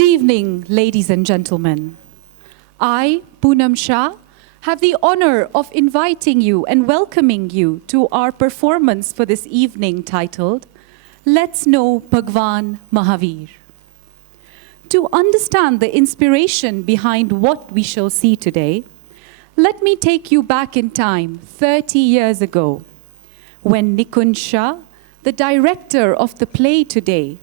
Good evening, ladies and gentlemen. I, Nikunj Shah, have the honor of inviting you and welcoming you to our performance for this evening titled, Let's Know Bhagwan Mahavir. To understand the inspiration behind what we shall see today, let me take you back in time 30 years ago, when Nikunj Shah, the director of the play today,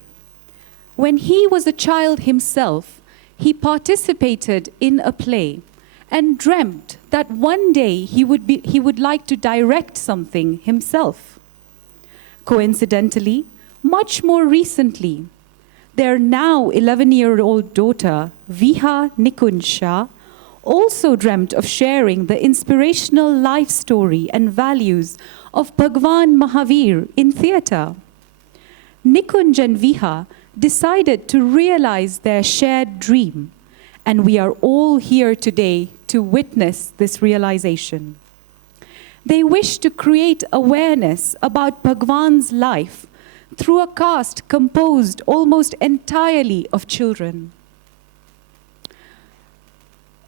when he was a child himself, he participated in a play and dreamt that one day he would like to direct something himself. Coincidentally, much more recently, their now 11-year-old daughter, Viha Nikunj Shah, also dreamt of sharing the inspirational life story and values of Bhagwan Mahavir in theatre. Nikunj and Viha decided to realize their shared dream, and we are all here today to witness this realization. They wish to create awareness about Bhagwan's life through a cast composed almost entirely of children,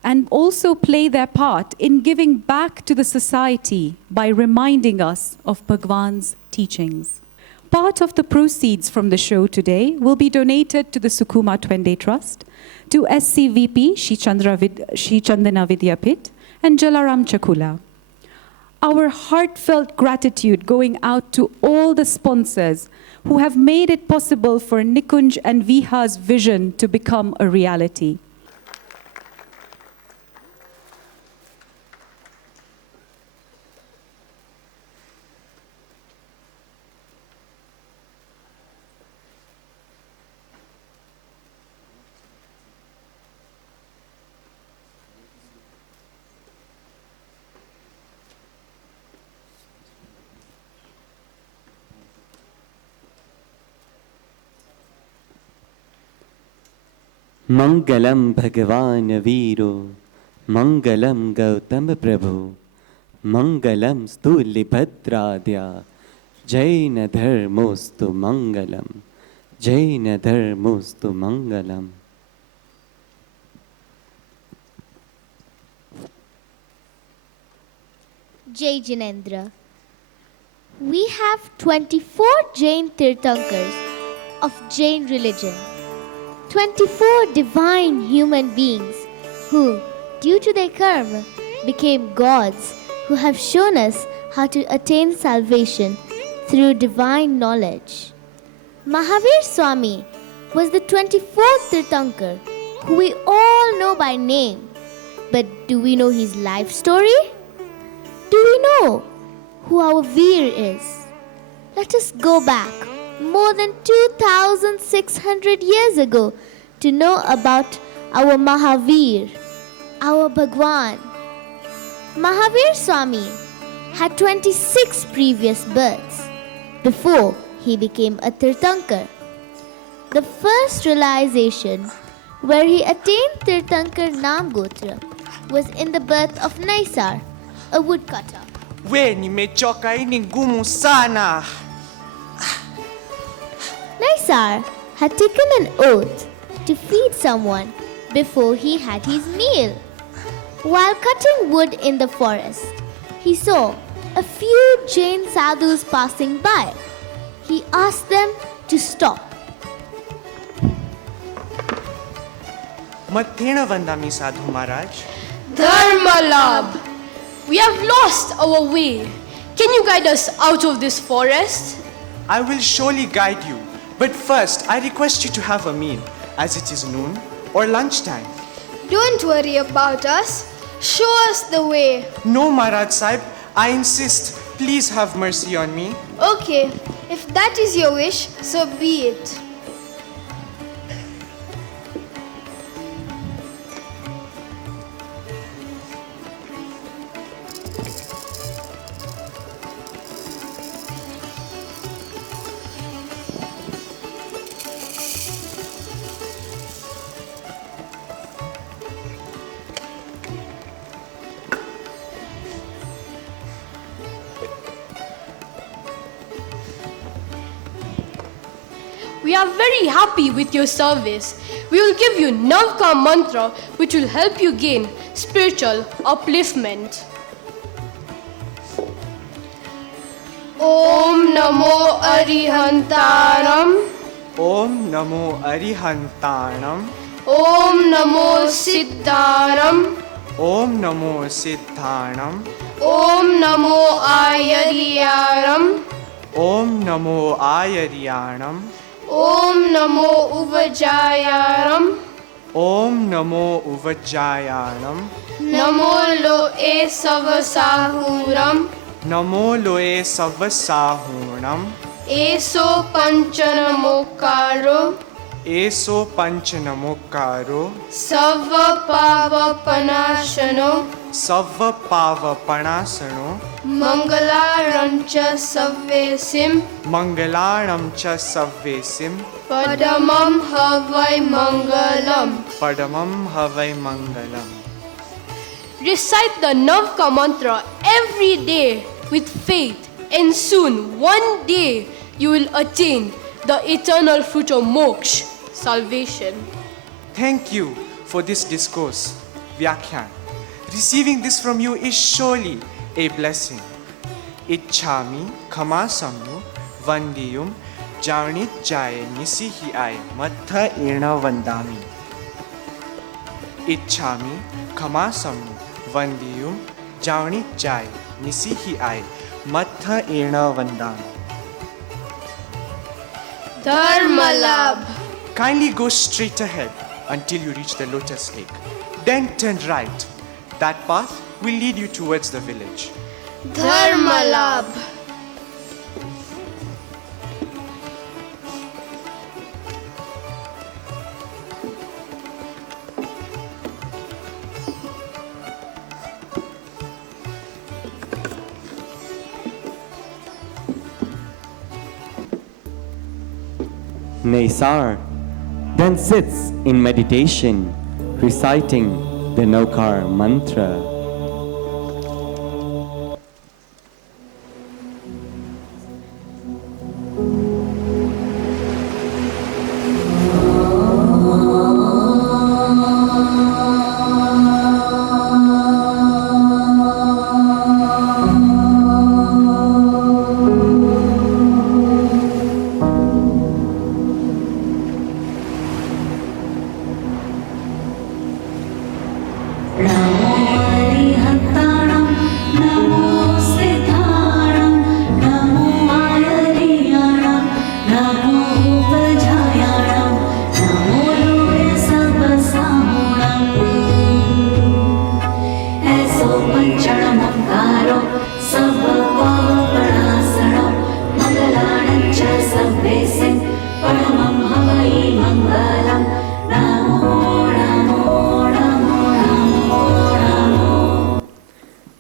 and also play their part in giving back to the society by reminding us of Bhagwan's teachings. Part of the proceeds from the show today will be donated to the Sukuma Twende Trust, to SCVP Shri Chandana Vidyapit, and Jalaram Chakula. Our heartfelt gratitude going out to all the sponsors who have made it possible for Nikunj and Viha's vision to become a reality. Mangalam Bhagwan Viro, Mangalam Gautam Prabhu, Mangalam Stulibhadradya, Jaina Dharmostu Mangalam, Jaina Dharmostu Mangalam. Jai Jinendra. We have 24 Jain Tirthankars of Jain religion. 24 divine human beings who, due to their karma, became gods who have shown us how to attain salvation through divine knowledge. Mahavir Swami was the 24th Tirthankar who we all know by name. But do we know his life story? Do we know who our Veer is? Let us go back more than 2,600 years ago to know about our Mahavir, our Bhagwan. Mahavir Swami had 26 previous births before he became a Tirthankar. The first realization where he attained Tirthankar Nam Gotra was in the birth of Naisar, a woodcutter. We nimechoka hii ni ngumu sana. Naisar had taken an oath to feed someone before he had his meal. While cutting wood in the forest, he saw a few Jain sadhus passing by. He asked them to stop. Mathena Vandami Sadhu Maharaj. Dharmalabh, we have lost our way. Can you guide us out of this forest? I will surely guide you. But first, I request you to have a meal, as it is noon or lunchtime. Don't worry about us. Show us the way. No, Maharaj Sahib, I insist. Please have mercy on me. Okay, if that is your wish, so be it. we are very happy with your service. We will give you Navka mantra which will help you gain spiritual upliftment. Om Namo Arihantaram. Om Namo Arihantanam. Om Namo Siddharam. Om Namo Siddhanam. Om Namo Ayariyaram. Om Namo Ayariyanam. Om Namo Uvajayaram. Om Namo Uvajayanam. Namo Loe Savasahuram. Namo Loe Savasahunam. Eso Panchanamokaro. Eso Panchanamokaro. Sava Pava Panashano. Sava Pava Panasano. Mangalarancha Savvesim. Mangalaram cha Savvesim. Padamam Havai Mangalam. Padamam Havai Mangalam. Recite the Navka mantra every day with faith, and soon, one day, you will attain the eternal fruit of moksha, salvation. Thank you for this discourse, Vyakhyan. Receiving this from you is surely a blessing. Ichhami khamasamnu vandiyum jaunit jaye nisihi ay matha irna vandami. Ichhami khamasamnu vandiyum jaunit jaye nisihi ay matha irna vandami. Dharmalabh. Kindly go straight ahead until you reach the lotus lake. Then turn right. That path will lead you towards the village. Dharmalabh. Naysar then sits in meditation, reciting the Navkar mantra.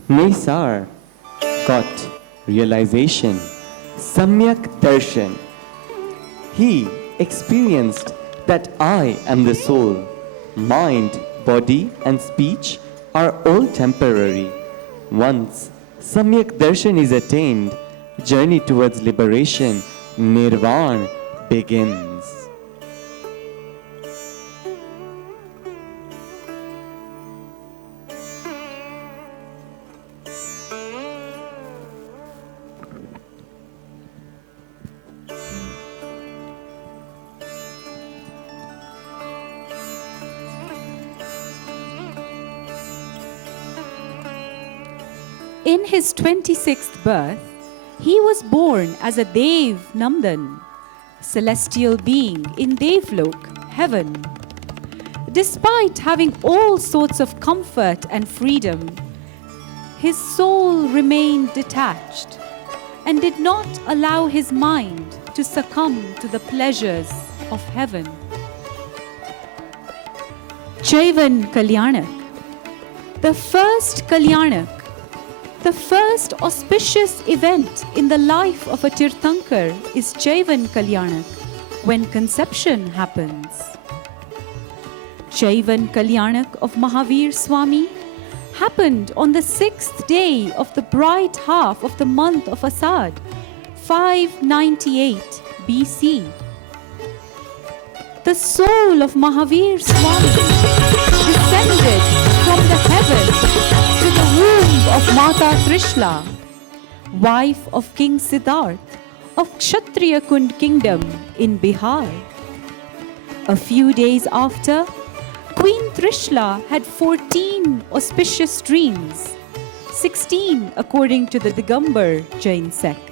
Naysar got realization, Samyak Darshan. He experienced that I am the soul. Mind, body and speech are all temporary. Once Samyak Darshan is attained, journey towards liberation, Nirvana, begins. In his 26th birth, he was born as a Dev Namdan, celestial being in Devlok, heaven. Despite having all sorts of comfort and freedom, his soul remained detached and did not allow his mind to succumb to the pleasures of heaven. Jaivan Kalyanak, the first Kalyanak, the first auspicious event in the life of a Tirthankar is Jaivan Kalyanak, when conception happens. Jaivan Kalyanak of Mahavir Swami happened on the 6th day of the bright half of the month of Asad, 598 BC. the soul of Mahavir Swami descended from the heavens to the womb of Mata Trishla, wife of King Siddharth of Kshatriya Kund kingdom in Bihar. A few days after, Queen Trishla had 14 auspicious dreams, 16 according to the Digambar Jain sect.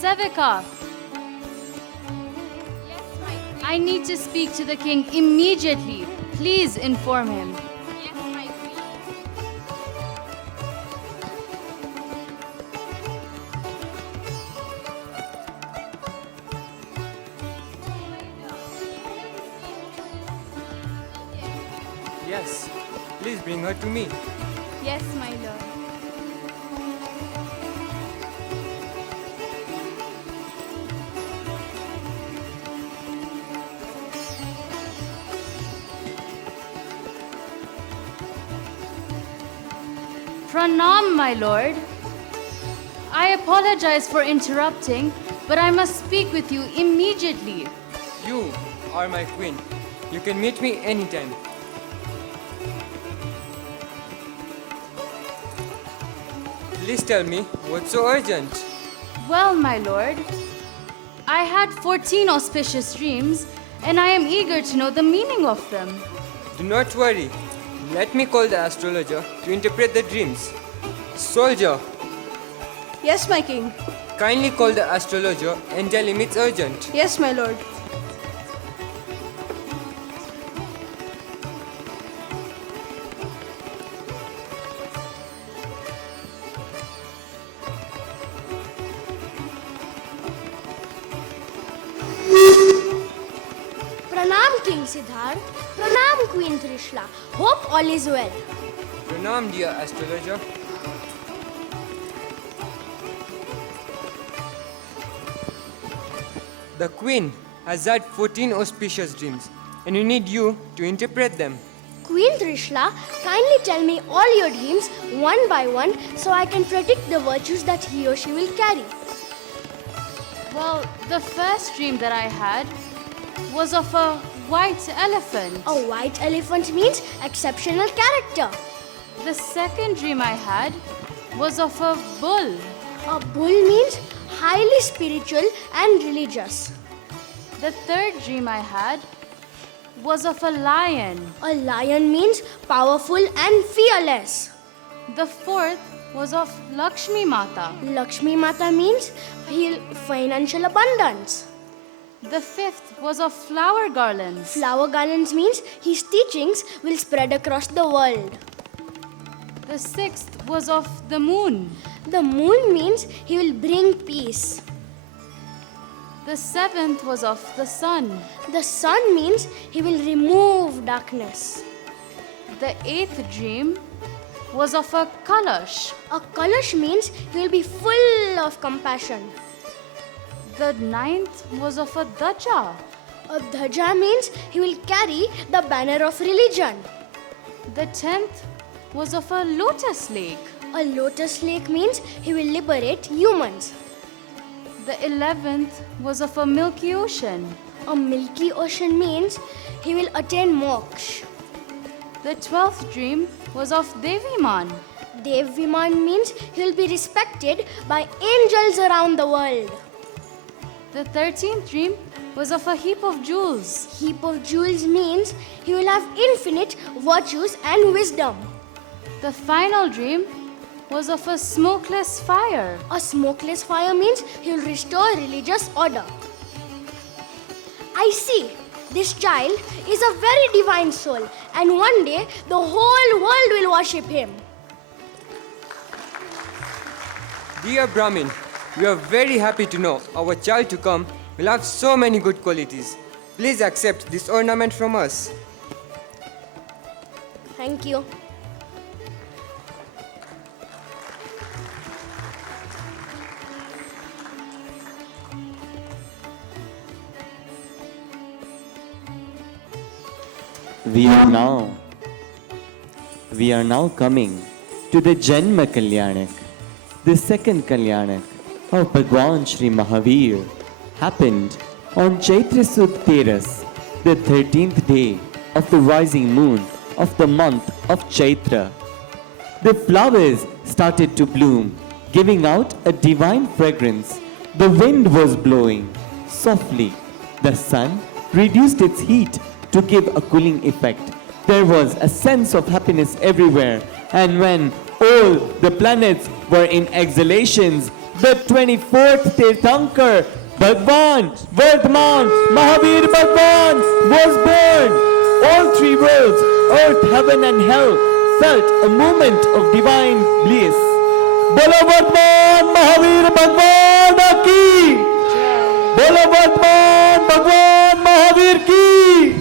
Sevika! I need to speak to the king immediately. Please inform him. Yes, please bring her to me. Yes, my lord. Pranam, my lord. I apologize for interrupting, but I must speak with you immediately. You are my queen. You can meet me anytime. Please tell me what's so urgent. Well, my lord, I had 14 auspicious dreams, and I am eager to know the meaning of them. Do not worry. Let me call the astrologer to interpret the dreams. Soldier, Yes, my king. kindly call the astrologer and tell him it's urgent. Yes, my lord. Pranam King Siddharth, Pranam Queen Trishla. Hope all is well. Pranam, dear astrologer. The queen has had 14 auspicious dreams, and we need you to interpret them. Queen Trishla, kindly tell me all your dreams one by one so I can predict the virtues that he or she will carry. Well, the first dream that I had was of a white elephant. A white elephant means exceptional character. The second dream I had was of a bull. A bull means highly spiritual and religious. The third dream I had was of a lion. A lion means powerful and fearless. The fourth was of Lakshmi Mata. Lakshmi Mata means financial abundance. The fifth was of flower garlands. Flower garlands means his teachings will spread across the world. The sixth was of the moon. The moon means he will bring peace. The seventh was of the sun. The sun means he will remove darkness. The eighth dream was of a kalash. A kalash means he will be full of compassion. The ninth was of a dhaja. A dhaja means he will carry the banner of religion. The 10th was of a lotus lake. A lotus lake means he will liberate humans. The 11th was of a milky ocean. A milky ocean means he will attain moksha. The 12th dream was of Deviman. Deviman means he will be respected by angels around the world. The 13th dream was of a heap of jewels. Heap of jewels means he will have infinite virtues and wisdom. The final dream was of a smokeless fire. A smokeless fire means he will restore religious order. I see, this child is a very divine soul, and one day the whole world will worship him. Dear Brahmin, we are very happy to know our child to come will have so many good qualities. Please accept this ornament from us. Thank you. We are now coming to the Janma Kalyanak, the second Kalyanak of Bhagwan Shri Mahavir happened on Chaitra Sud Teras, the 13th day of the rising moon of the month of Chaitra. The flowers started to bloom, giving out a divine fragrance. The wind was blowing softly. The sun reduced its heat to give a cooling effect. There was a sense of happiness everywhere, and when all the planets were in exhalations, the 24th Tirthankar, Bhagwan Mahavir Bhagwan, was born. All three worlds, earth, heaven and hell, felt a moment of divine bliss. Bolo Bhagwan Mahavir Bhagwan ki! Bolo Bhagwan Mahavir ki!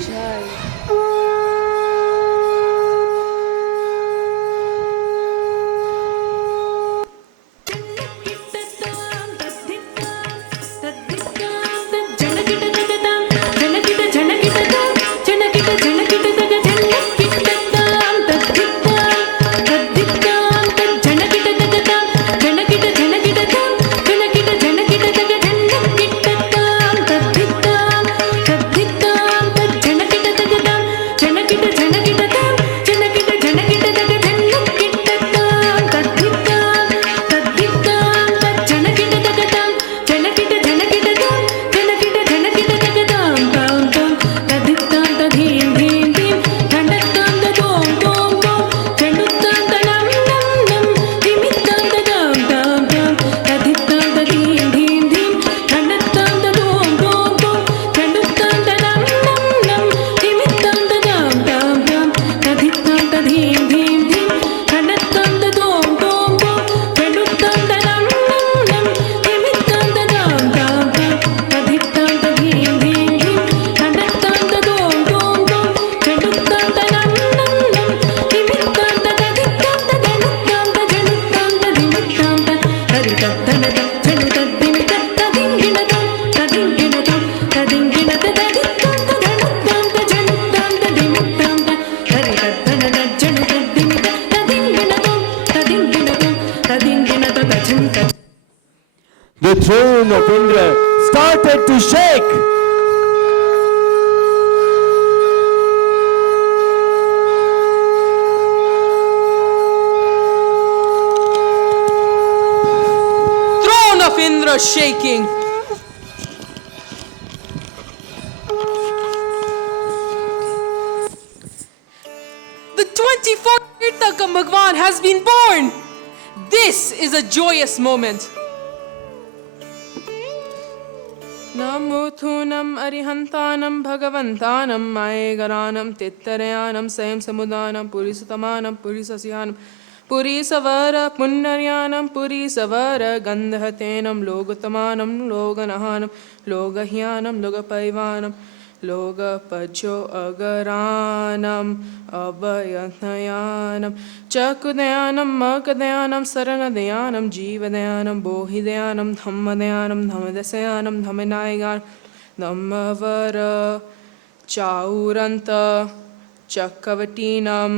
The throne of Indra started to shake. Throne of Indra shaking. The 24th Tirthaka Bhagwan has been born. This is a joyous moment. Namo thunam arihantanam bhagavantanam maegaranam tittarayanam sayam samudanam purisatamanam purisasyanam purisavara punnaryanam purisavara gandhatenam logatamanam loganahanam logahyanam logapaivanam logapajyo agaranam abhayatnayanam chakudayanam makadayanam sarangadayanam jivadayanam bohidayanam dhammadayanam dhammadasayanam dhammanaiganam dhammavara chauranta chakavatinam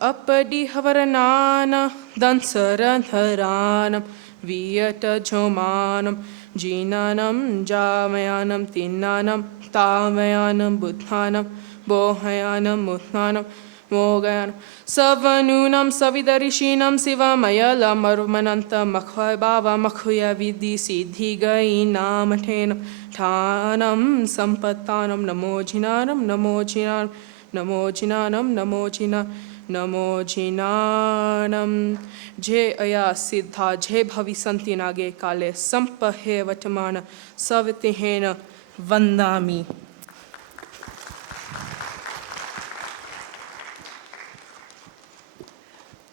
Apadihavarana Dansaradharanam Viyata Jomanam Jinanam Jamayanam Tinanam Tavayanam Buddhanam Bohayanam Muthanam Mogayanam Savanunam Savidarishinam Sivamayala Marumananta Makhaya Baba Makhuya Vidhi Siddhigai Namatenam Thanam Sampatanam Namo Jinanam Namo Jinanam Namo Jinanam Namo Jinanam Namo Jinanam Je Aya Siddha Je Bhavisanti Nage Kale Sampahe Vatamana Savitihena Vandami.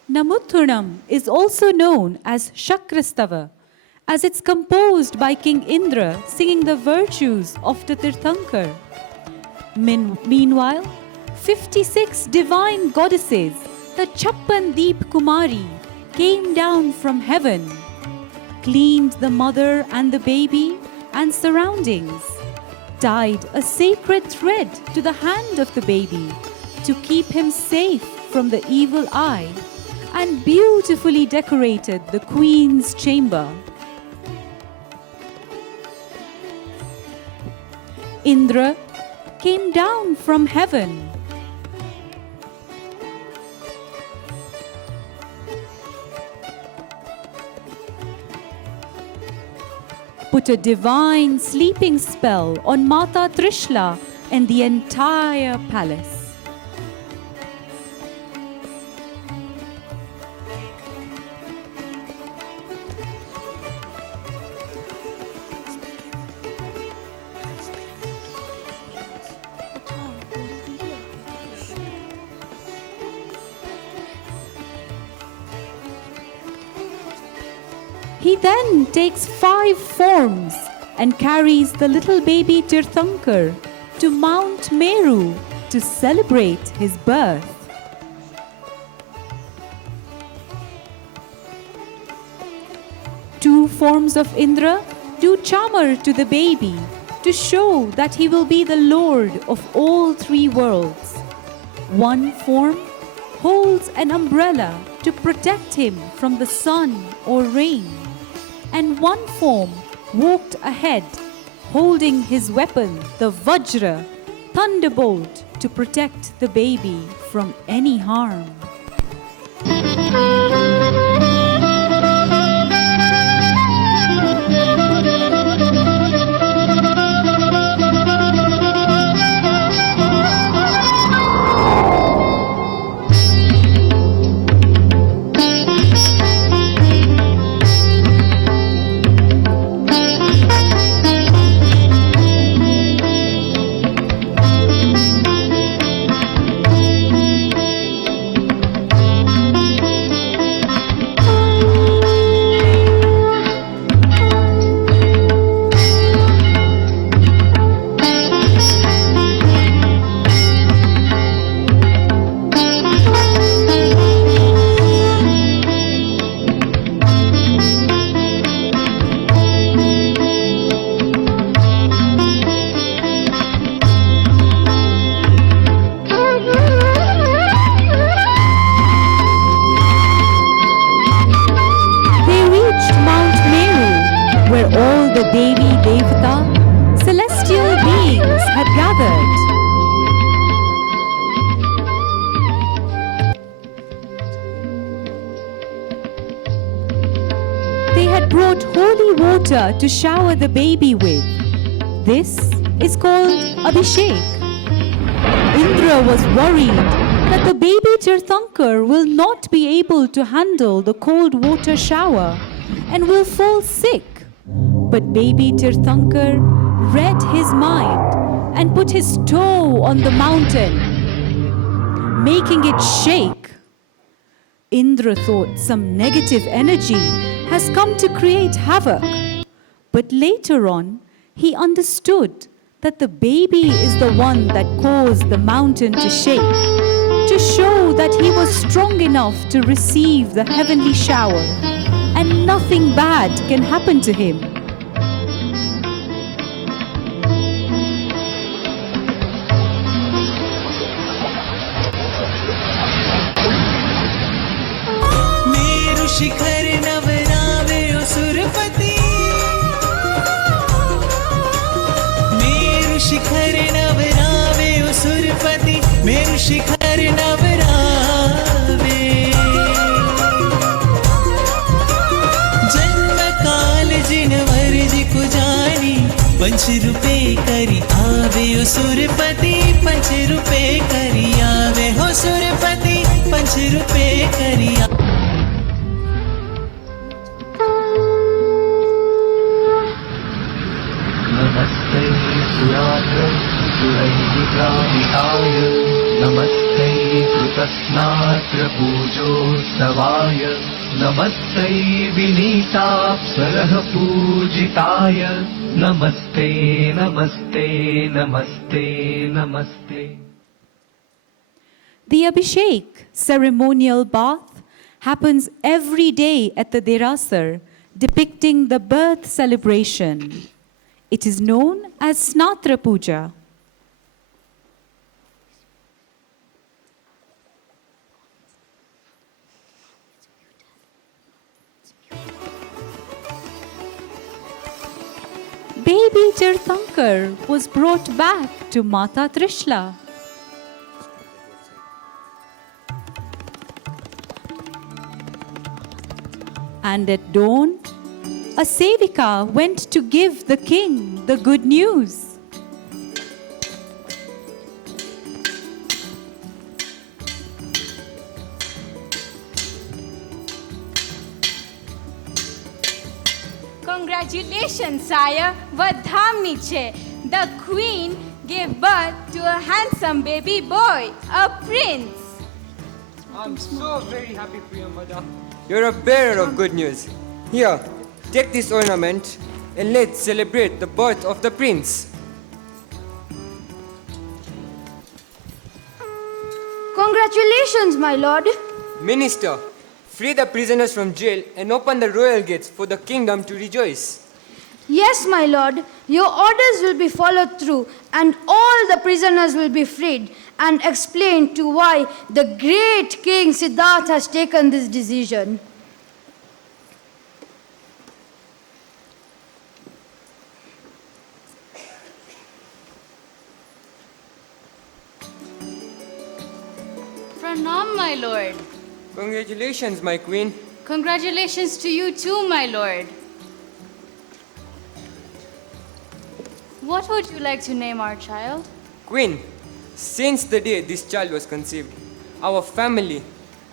Namuthunam is also known as Shakrastava, as it's composed by King Indra singing the virtues of the Tirthankar. Meanwhile, 56 divine goddesses, the Chappan Deep Kumari, came down from heaven, cleaned the mother and the baby and surroundings, tied a sacred thread to the hand of the baby to keep him safe from the evil eye, and beautifully decorated the queen's chamber. Indra came down from heaven. Put a divine sleeping spell on Mata Trishla and the entire palace. He then takes 5 forms and carries the little baby Tirthankar to Mount Meru to celebrate his birth. Two forms of Indra do chamar to the baby to show that he will be the lord of all 3 worlds. One form holds an umbrella to protect him from the sun or rain, and one form walked ahead, holding his weapon, the Vajra, thunderbolt, to protect the baby from any harm. To shower the baby with. This is called Abhishek. Indra was worried that the baby Tirthankar will not be able to handle the cold water shower and will fall sick. But baby Tirthankar read his mind and put his toe on the mountain, making it shake. Indra thought some negative energy has come to create havoc. But later on, he understood that the baby is the one that caused the mountain to shake, to show that he was strong enough to receive the heavenly shower, and nothing bad can happen to him. शिखर नवरावे जन्म काल जिनवर जी को जानी पंच रुपे करी आवे हो सुरपति पंच रुपे करी आवे हो सुरपति पंच रुपे करी नमस्ते सुरात्र सुरैर्विक्रामिताय नमस्ते कृतस्नात्र पूजोत्सवाय नमस्ते विनीताप्सरः पूजिताय नमस्ते नमस्ते नमस्ते नमस्ते. The Abhishek ceremonial bath happens every day at the Derasar, depicting the birth celebration. It is known as Snatra Puja. Baby Tirthankar was brought back to Mata Trishla. And at dawn, a Sevika went to give the king the good news. Congratulations, sire. Vadhamni che. The queen gave birth to a handsome baby boy, a prince. I'm so very happy for you, mother. You're a bearer of good news. Here, take this ornament and let's celebrate the birth of the prince. Congratulations, my lord. Minister, free the prisoners from jail and open the royal gates for the kingdom to rejoice. Yes, my lord. Your orders will be followed through, and all the prisoners will be freed, and explain to why the great King Siddhartha has taken this decision. Pranam, my lord. Congratulations, my queen. Congratulations to you too, my lord. What would you like to name our child? Queen, since the day this child was conceived, our family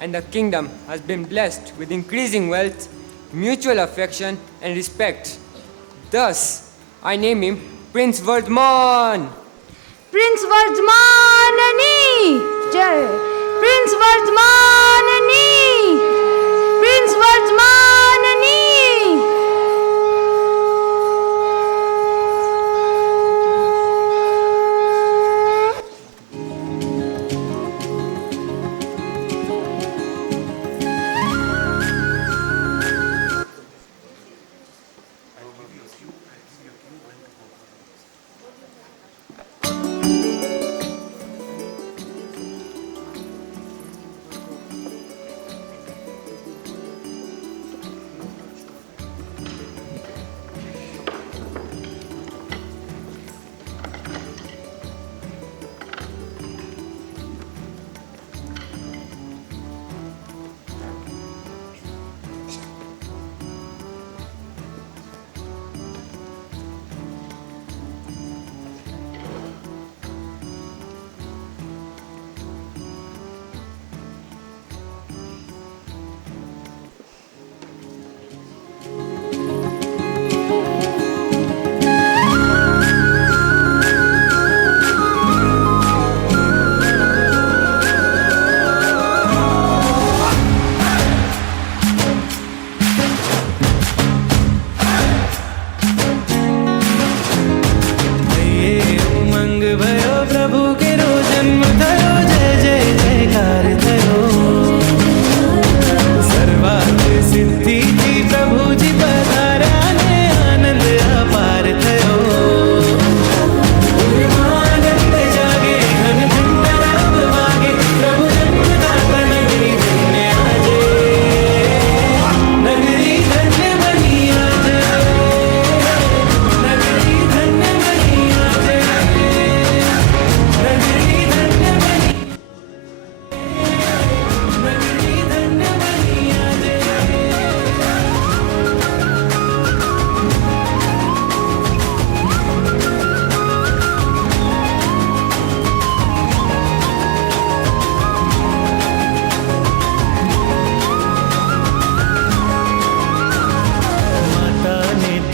and the kingdom has been blessed with increasing wealth, mutual affection, and respect. Thus, I name him Prince Vardhman. Prince Vardhmanani! Jai! Prince Vardhmanani! Prince Vardhmanani!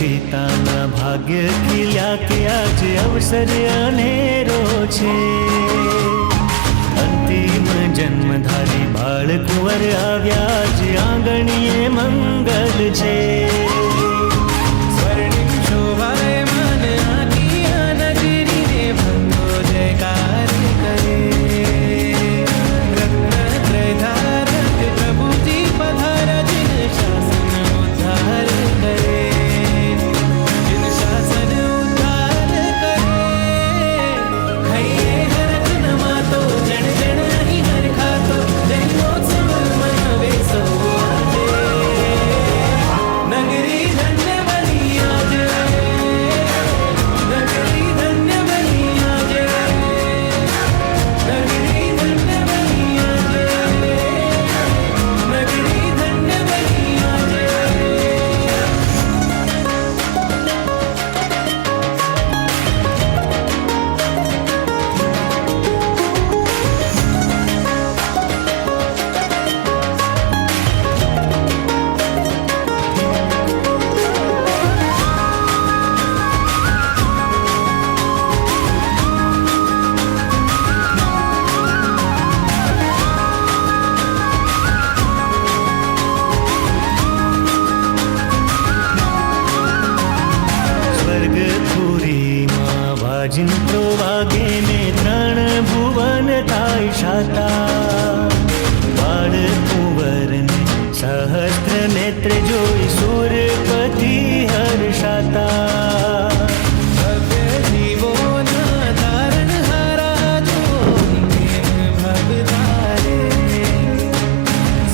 પિતાના ભાગ્ય ખીલ્યા કે આજે અવસર અનેરો છે. અંતિમ જન્મધારી બાળકુંવર આવ્યા જે આંગણીએ મંગલ છે. સ્વર્ણિમ શોભાએ મન આખી આ નગરીને ભંગો જયકાર કરે. રત્નત્રયધારક પ્રભુજી પધારા જિન શાસન ઉદ્ધાર કરે. જિન શાસન ઉદ્ધાર કરે. હૈયે હરખ નમાતો જણ જણ અહીં હરખાતો જન્મોત્સવ મનાવે સૌ આજે. નગરી ધન્ય બની આજે. નગરી ધન્ય બની આજે. નગરી ધન્ય બની આજે. નગરી ધન્ય બની આજે. સ્વર્ગપુરીમાં વાજિંત્રો વાગે ને ત્રણ ભુવન થાય શાતા. બાળકુંવરને સહસ્ત્ર નેત્ર જોઈ સુરપતિ હર્ષાતા. ભવ્ય જીવોના તારણહારા જો ભગતારે.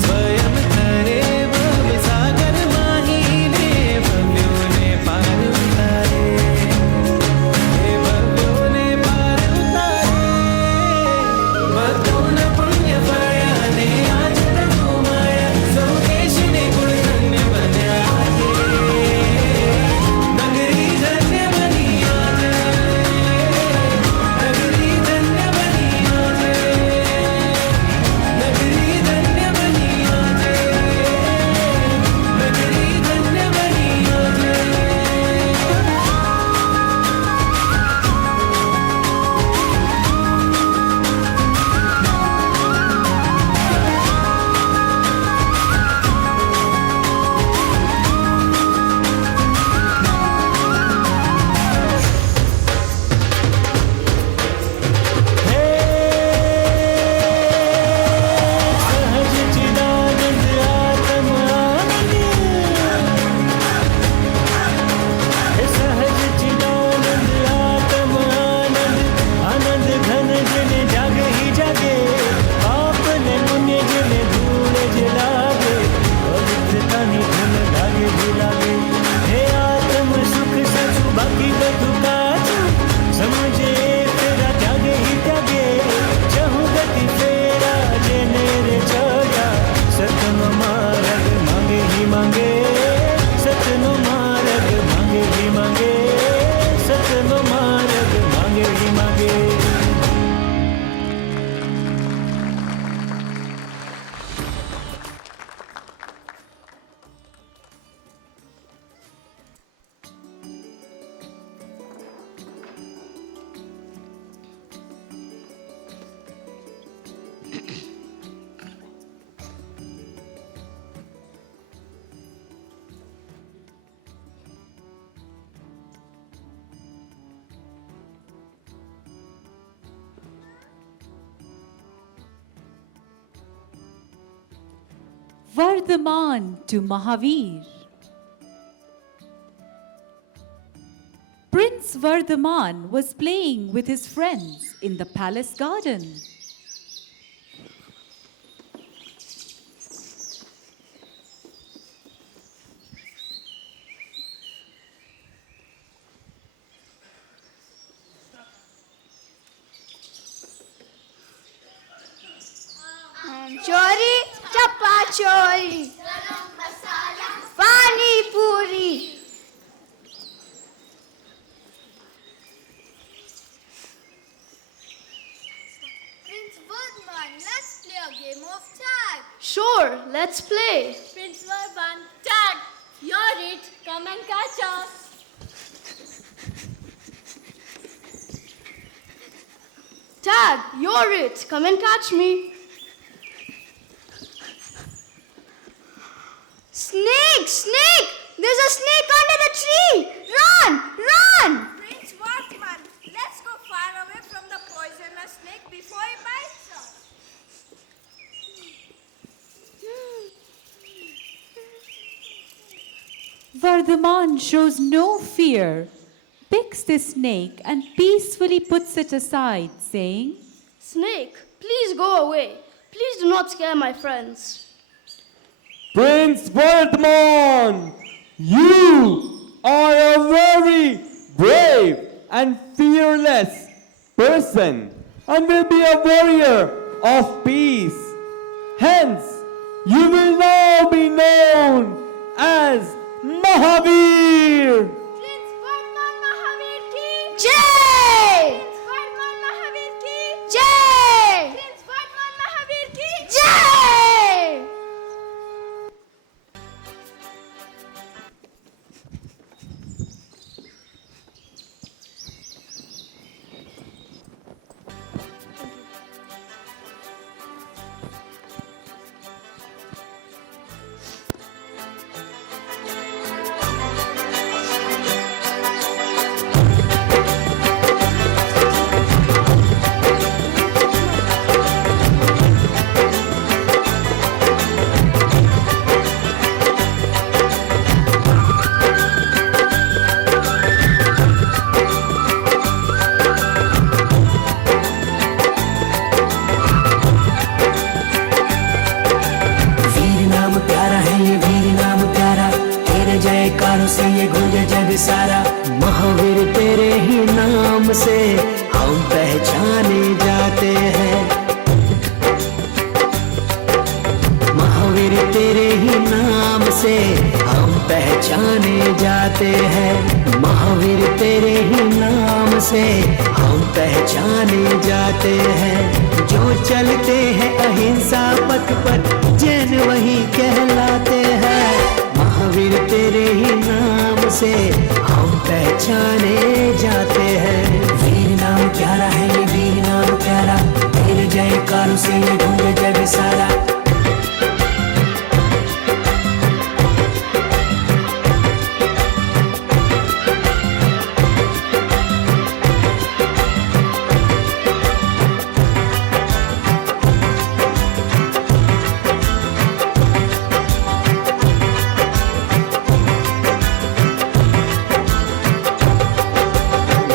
સ્વયં કરે ભવસાગર માહીને ભવ્યોને પાર ઉતારે. હે ભવ્યોને પાર ઉતારે. ભક્તોના પુણ્ય ફળ્યા ને આચરણ ગુમાયા. સૌ કેશને ગુણ ધન્ય બન્યા આજે. નગરી ધન્ય બની આજે. નગરી ધન્ય બની આજે. નગરી ધન્ય બની આજે. નગરી ધન્ય બની આજે. સહજ ચિદાનંદ આત્મ આનંદ. સહજ ચિદાનંદ આત્મ આનંદ. આનંદ ઘન જેને જાગે હી જાગે. પાપ ને પુણ્ય જેને ધૂળ જ લાગે. પવિત્રતાની ધૂન લાગે જ લાગે. હે આત્મ સુખ સાચું બાકી બધું કાચું. સમજે ફેરા ત્યાગે હી ત્યાગે. જહું ગતિ ફેરા જેને રે ચડ્યા. સતનો માર્ગ માંગે હી માંગે. સતનો માર્ગ માંગે હી માંગે. સતનો માર્ગ માંગે હી માંગે. Vardhaman to Mahavir. Prince Vardhaman was playing with his friends in the palace garden. चोरी चप्पा चोरी. पानी पूरी. Prince Vardhaman, let's play a game of tag. Sure, let's play. Prince Vardhaman, tag. You're it. Come and catch us. bag. You're it. Come and catch me. Snake! Snake! There's a snake under the tree! Run! Run! Prince Watchman, let's go far away from the poisonous snake before he bites us. Vardhaman shows no fear, picks the snake and peacefully puts it aside, saying, Snake, please go away. Please do not scare my friends. Prince Vardhaman, you are a very brave and fearless person and will be a warrior of peace. Hence, you will now be known as Mahavir. Prince Bhagwan Mahavir ki Jai! Prince Bhagwan Mahavir ki Jai! Prince Bhagwan Mahavir ki Jai! वीर नाम प्यारा है ये वीर नाम प्यारा, तेरे जयकारों से ये गूंजे जग सारा। महावीर तेरे ही नाम से हम पहचाने जाते हैं। महावीर तेरे ही नाम से हम पहचाने जाते हैं। महावीर तेरे ही नाम से हम पहचाने जाते हैं। जो चलते हैं अहिंसा पथ पर जैन वही कहलाते हैं। महावीर तेरे ही नाम से हम पहचाने जाते हैं। वीर नाम प्यारा है ये वीर नाम प्यारा, तेरे जयकारों से ये गूंजे जग सारा।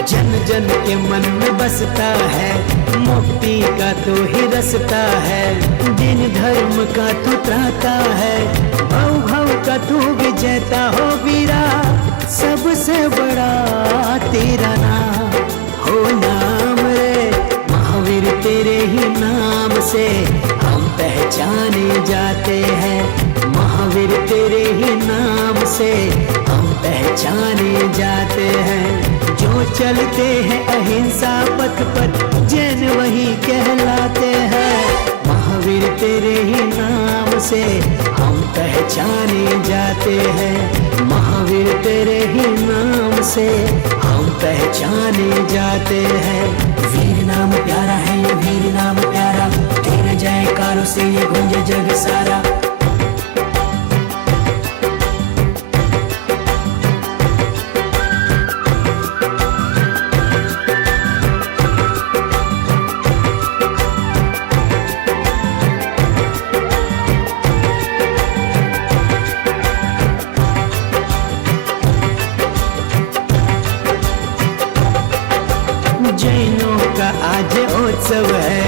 जन जन के मन में बसता है, मुक्ति का तो ही रसता है। दिन धर्म का तू त्राता है, भव भव का तू विजेता हो वीरा। सबसे बड़ा तेरा नाम हो नाम रे। महावीर तेरे ही नाम से हम पहचाने जाते हैं। महावीर तेरे ही नाम से हम पहचाने जाते हैं। जो चलते हैं अहिंसा पथ पर जैन वही कहलाते हैं। महावीर तेरे ही नाम से हम पहचाने जाते हैं। महावीर तेरे ही नाम से हम पहचाने जाते हैं। वीर नाम प्यारा है ये वीर नाम प्यारा, तेरे जयकारों से ये गूंजे जग सारा। जैनों का आज उत्सव है,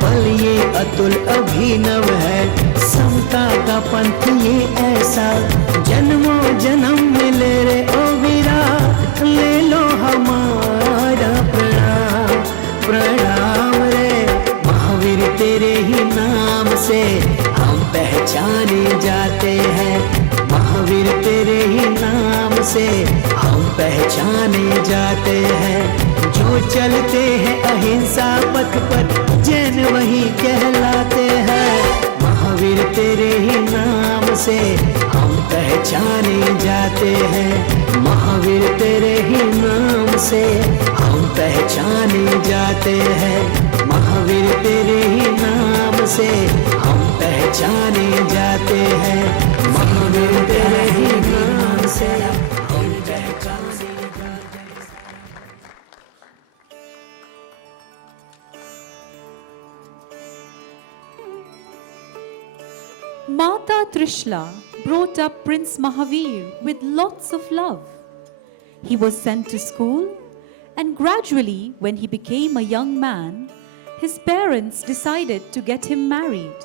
पल ये अतुल अभिनव है। समता का पंथ ये ऐसा, जन्मों जन्म मिले रे ओ वीरा। ले लो हमारा प्रणाम प्रणाम रे। महावीर तेरे ही नाम से हम पहचाने जाते हैं। महावीर तेरे ही नाम से हम पहचाने जाते हैं। जो चलते हैं अहिंसा पथ पर जैन वही कहलाते हैं। महावीर तेरे ही नाम से हम पहचाने जाते हैं। महावीर तेरे ही नाम से हम पहचाने जाते हैं। महावीर तेरे ही नाम से हम पहचाने जाते हैं, महावीर तेरे ही नाम से हम पहचाने जाते हैं। Mata Trishla brought up Prince Mahavir with lots of love. He was sent to school, and gradually, when he became a young man, his parents decided to get him married.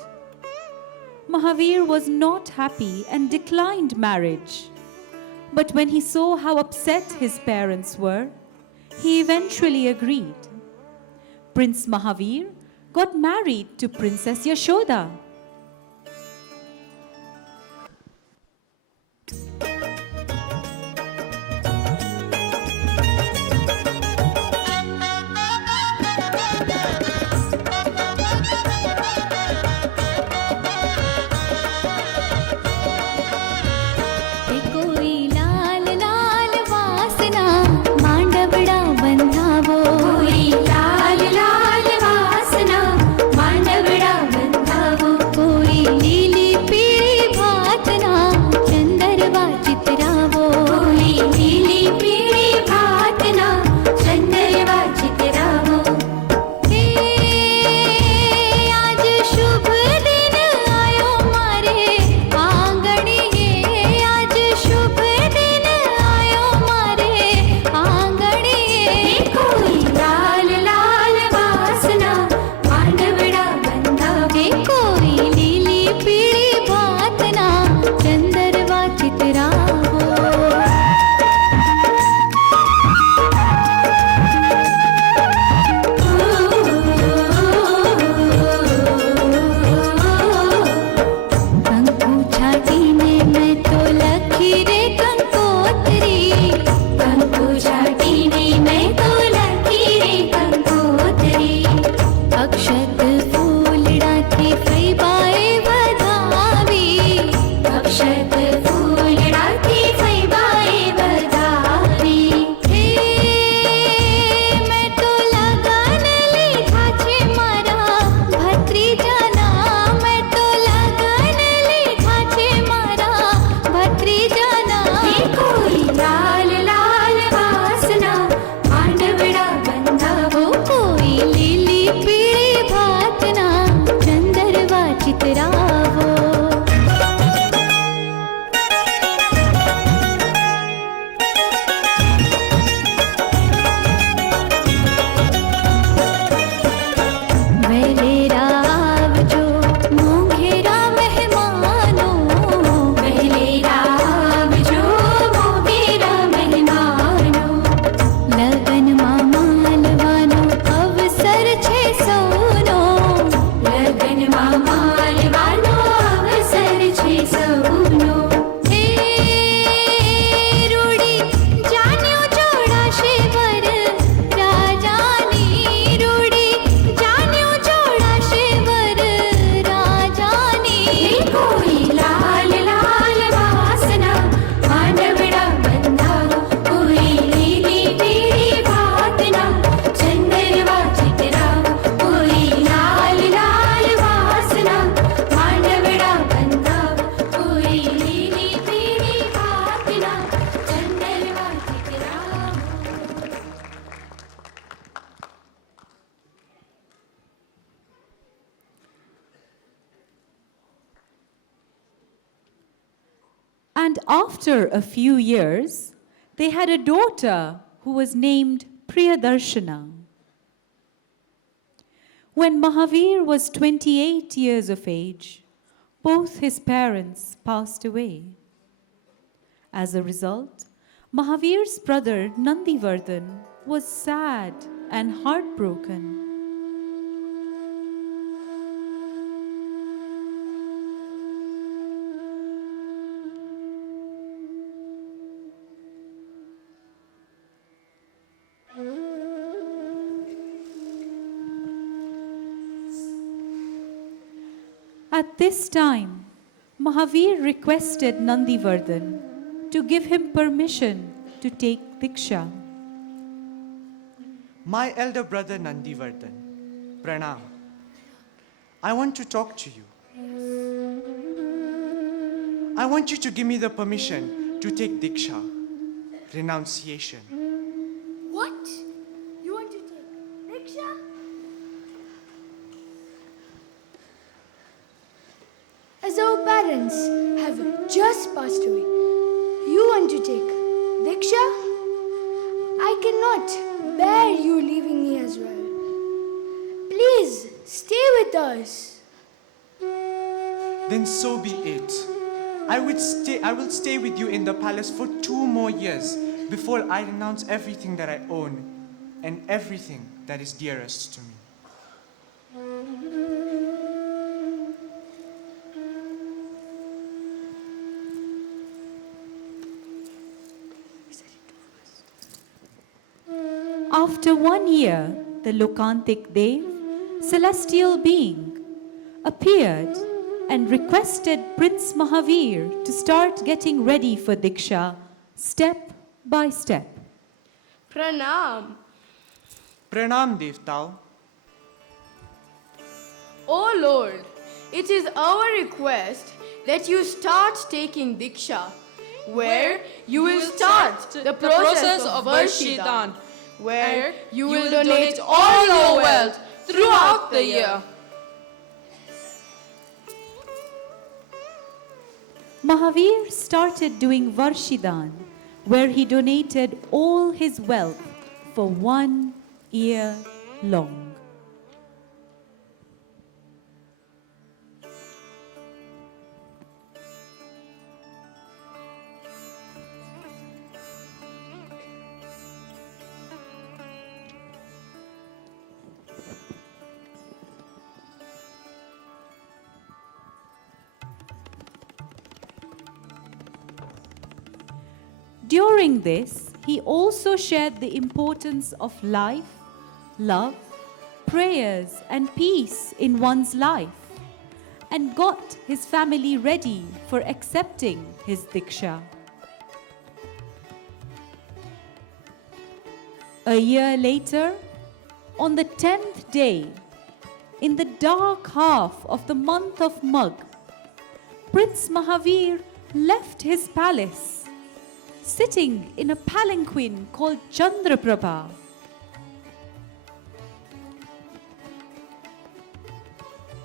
Mahavir was not happy and declined marriage. But when he saw how upset his parents were, he eventually agreed. Prince Mahavir got married to Princess Yashoda. And after a few years, they had a daughter who was named Priyadarshana. When Mahavir was 28 years of age, both his parents passed away. As a result, Mahavir's brother Nandivardhan was sad and heartbroken. At this time, Mahavir requested Nandivardhan to give him permission to take Diksha. My elder brother Nandivardhan, Pranam. I want to talk to you. I want you to give me the permission to take Diksha, renunciation. What? You want to take Diksha? As our parents have just passed away, you want to take Diksha? I cannot bear you leaving me as well. Please stay with us. Then so be it. I will stay with you in the palace for 2 more years before I renounce everything that I own and everything that is dearest to me. After 1 year, the Lokantik Dev, celestial being, appeared and requested Prince Mahavir to start getting ready for Diksha step by step. Pranam. Pranam, Devtao. O Lord, it is our request that you start taking Diksha, where you will start the process of Varshidan, where you will donate all your wealth throughout the year. Mahavir started doing Varshidan, where he donated all his wealth for 1 year long. During this, he also shared the importance of life, love, prayers, and peace in one's life, and got his family ready for accepting his Diksha. A year later, on the 10th day, in the dark half of the month of Magh, Prince Mahavir left his palace, sitting in a palanquin called Chandraprabha.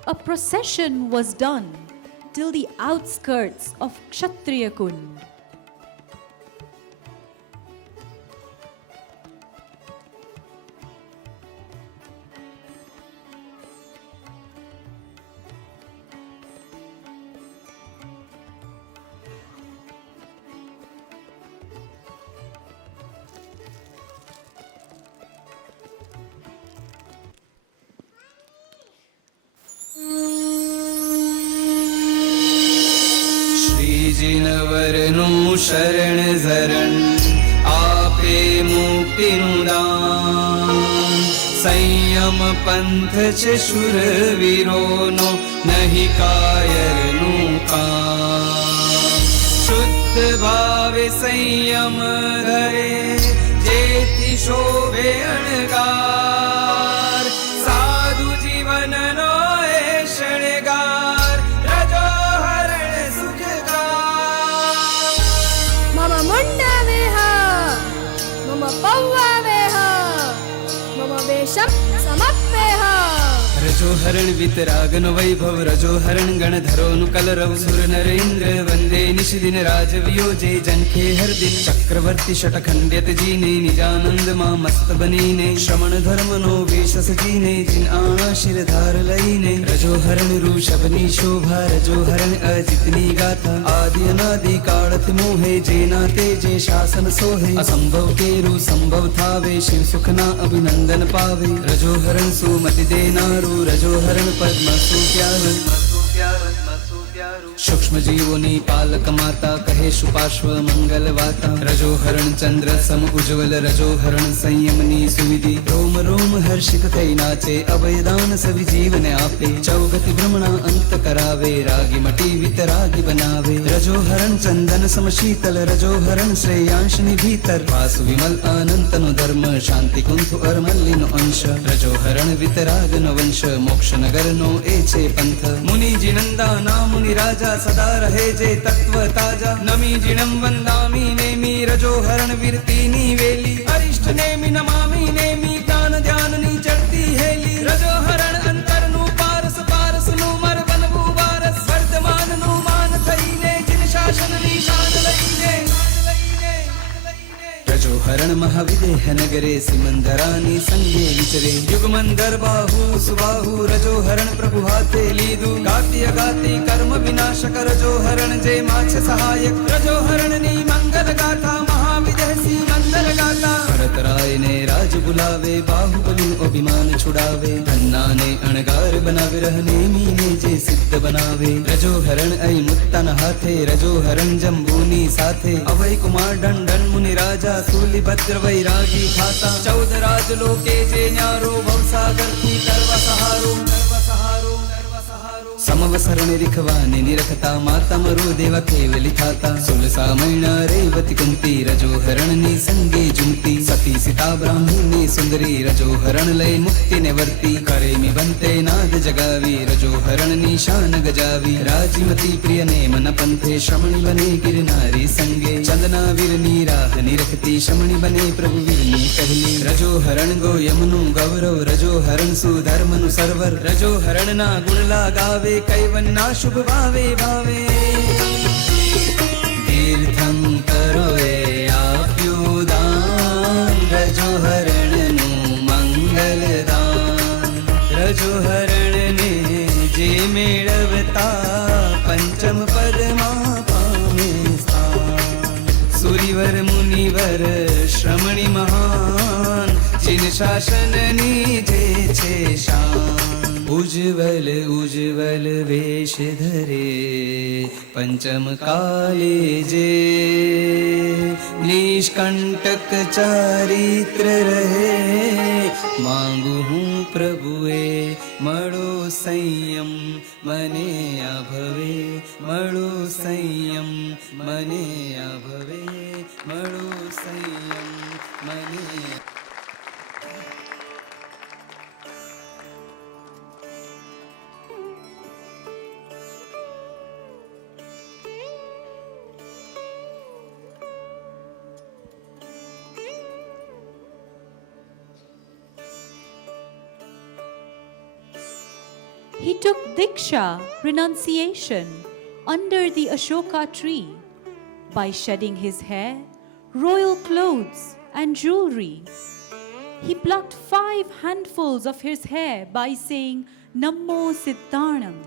A procession was done till the outskirts of Kshatriya Kund. जिनवरनु शरण जरण आपे मुक्तिनु दान संयम पंथ छ शूरवीरोनो नहीं कायरनु काम शुद्ध भावे संयम धरे जेति शोभे अणगार साधु जीवन नो ए शणगार रजो हरण सुखगार मम मुंडा वेहा मम पौवा वेहा मम वेशम समप्पेहा रजो हरण वितरागन वैभव रजो हरण गणधरोनु कलरव सुर नरेंद्र वंदे निश दिन राज वियोजे जनखे हर दिन चक्रवर्ती शतखंडित जीने निजानंद मां मस्त बनीने श्रमण धर्म नो वेशस जीने जिन आना शिर धार लईने रजो हरण रूषभनी शोभा रजो हरण अजितनी गाथा आदि अनादि कालत मोहे जेना तेजे शासन सोहे असंभव के रू संभव थावे शिव सुखना अभिनंदन पावे रजो हरण सुमति देनारू रजो हरण पद्म सुप्यावन सूक्ष्म जीवोनी पालक माता कहे सुपार्श्व मंगल वाता रजो हरण चंद्र सम उज्ज्वल रजो हरण संयमनी सुविधि रोम रोम हर्षित थई नाचे अभयदान सभी जीवन आपे चौगति भ्रमणा अंत करावे रागी मटी वितरागी बनावे रजो हरण चंदन सम शीतल रजो हरण श्रेयांशनि भीतर वासु विमल अनंत नो धर्म शांति कुंथ और मल्ली नो अंश रजो हरण वितराग नो वंश मोक्ष नगर नो एचे पंथ मुनि जिनंदा ना मुनि राजा सदा रहे जे तत्व ताजा नमी जिणम वंदामी नेमी रजो हरण वीरतीनी वेली अरिष्ट नेमी नमामि नेमी ज्ञान ध्यान नी चढ़ती हेली रजो हरण अंतर नु पारस पारस नु मर बनबू वारस वर्तमान नु मान थईने जिन शासन निशान लईने रजो हरण महाविदेह नगरे सिमंदरानी संगे विचरे युगमंदर बाहु सुबाहु रजो हरण प्रभु हाथे लीदु गाति अगाति कर्म विनाशक रजो हरण जे माछ सहायक रजो हरण नी मंगल गाथा महाविदेह सी मंदर गाथा भरत राय ने राज बुलावे बाहुबली अभिमान छुड़ावे धन्ना ने अणगार बनावे रहने मीने जे सिद्ध बनावे रजो हरण ऐ मुत्तन हाथे रजो हरण जम्बूनी साथे अभय कुमार दंडन मुनि राजा सूली भद्र वैरागी खाता 14 राज लोके जे न्यारो भवसागर की करवा सहारो समवसरण रिखवाने निरखता माता मरो देवा केवली थाता सुलसा मैना रेवती कुंती रजो हरण नी संगे जुमती सती सीता ब्राह्मणी सुंदरी रजो हरण लय मुक्ति ने वर्ती करे में बनते नाद जगावी रजो हरण नी शान गजावी राजीमती प्रिय ने मन पंथे श्रमणी बने गिरनारी संगे चंदना वीर राह निरखती शमणी बने प्रभु वीरनी कहली रजो हरण गो यमुनु गौरव रजो हरण सुधर्मनु सरवर रजो हरण ना गुण गावे कैवन ना शुभ भावे भावे तीर्थं करोए आप्यो दान रजो हरण नु मंगल दान रजो हरण ने जे मेळवता पंचम पदमा पामे स्थान सूरीवर मुनिवर श्रमणी महान जिन शासन नी जे छे शान उज्ज्वल उज्ज्वल वेश धरे पंचम काले जे निष्कंटक चारित्र रहे मांगू हूँ प्रभुए मळो संयम मने आभवे मळो संयम मने आभवे मळो संयम मने He took Diksha, renunciation, under the Ashoka tree by shedding his hair, royal clothes, and jewelry. He plucked 5 handfuls of his hair by saying Nammo Siddhanam.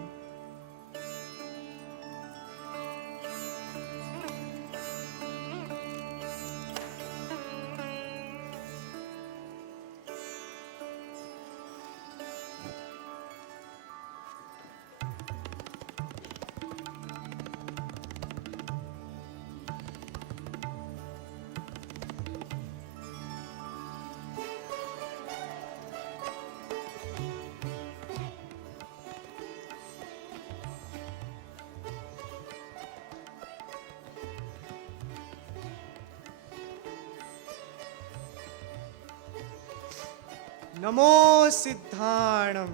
NaMo सिद्धाणम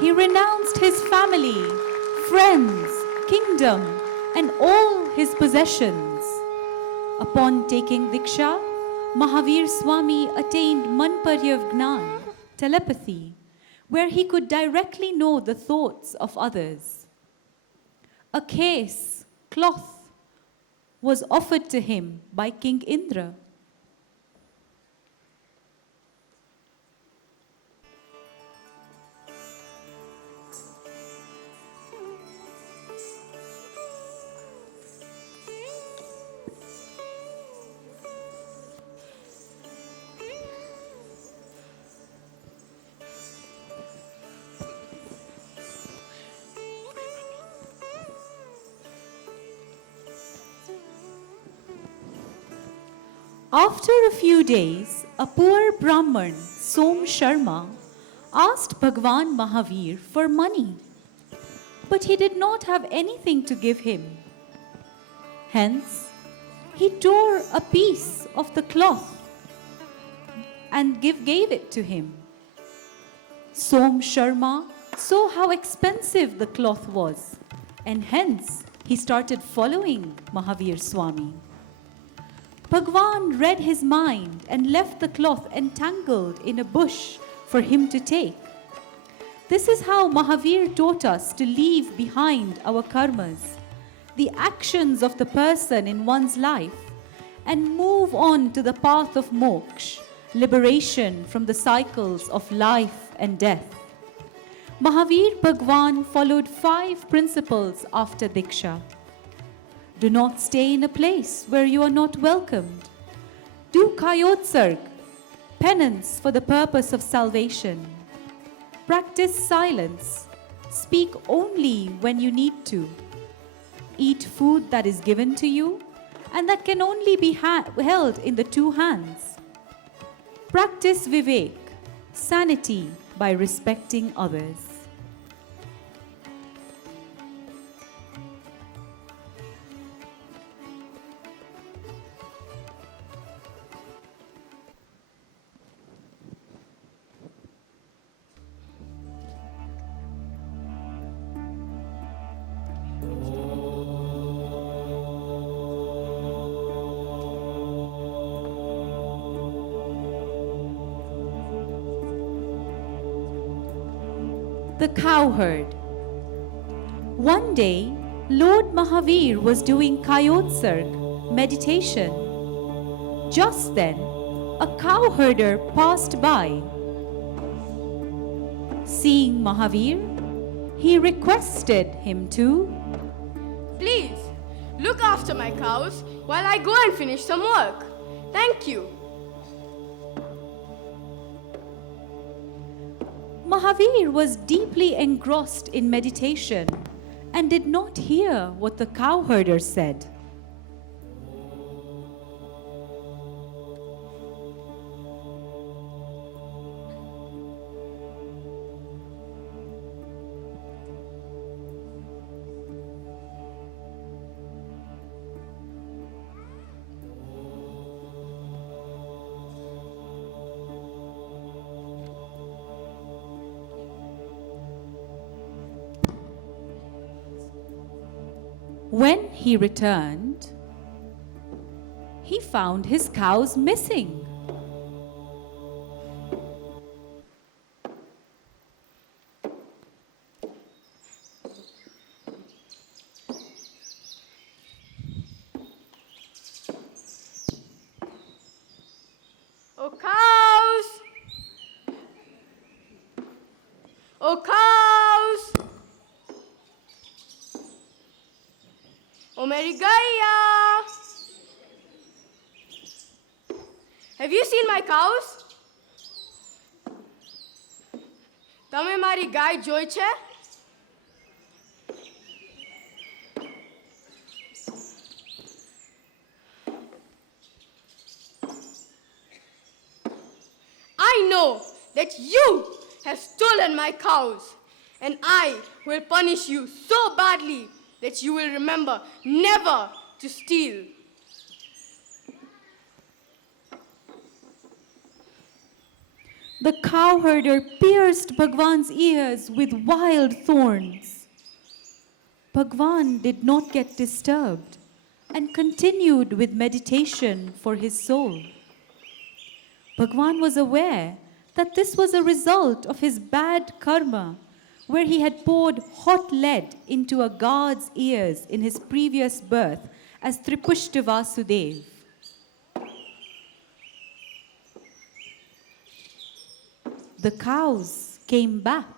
He renounced his family, friends, kingdom, and all his possessions. Upon taking Diksha, Mahavir Swami attained Manparyav Gnan, telepathy, where he could directly know the thoughts of others. A case, cloth, was offered to him by King Indra. After a few days, a poor Brahman, Som Sharma, asked Bhagwan Mahavir for money, but he did not have anything to give him. Hence, he tore a piece of the cloth and gave it to him. Som Sharma saw how expensive the cloth was, and hence he started following Mahavir Swami. Bhagwan read his mind and left the cloth entangled in a bush for him to take. This is how Mahavir taught us to leave behind our karmas, the actions of the person in one's life, and move on to the path of moksha, liberation from the cycles of life and death. Mahavir Bhagwan followed 5 principles after Diksha. Do not stay in a place where you are not welcomed. Do kayotsarg, penance for the purpose of salvation. Practice silence. Speak only when you need to. Eat food that is given to you and that can only be held in the 2 hands. Practice vivek, sanity, by respecting others. The cowherd. One day, Lord Mahavir was doing kayotsarg, meditation. Just then, a cowherder passed by. Seeing Mahavir, he requested him to Please, look after my cows while I go and finish some work. Thank you. Mahavir was deeply engrossed in meditation and did not hear what the cowherder said. When he returned, he found his cows missing. Oh cows! Oh cows! Oh Mary Gaia! Have you seen my cows? તમે મારી ગાય જોઈ છે? I know that you have stolen my cows, and I will punish you so badly that you will remember never to steal. The cowherder pierced Bhagwan's ears with wild thorns. Bhagwan did not get disturbed and continued with meditation for his soul. Bhagwan was aware that this was a result of his bad karma, where he had poured hot lead into a god's ears in his previous birth as Tripushta Vasudev. The cows came back.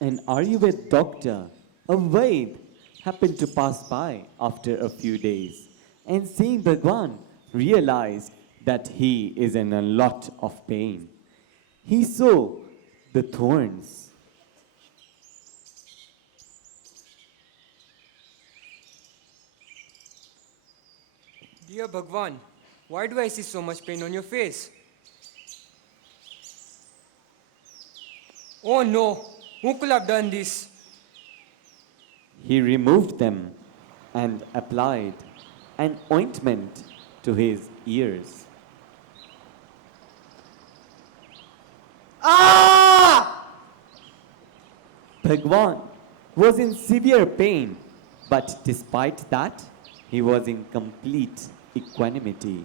An Ayurved doctor, a Vaid, happened to pass by after a few days, and seeing Bhagwan, realized that he is in a lot of pain. He saw the thorns. Dear Bhagwan, why do I see so much pain on your face? Oh no, who could have done this? He removed them and applied an ointment to his ears. Ah! Bhagwan was in severe pain, but despite that, he was in complete equanimity.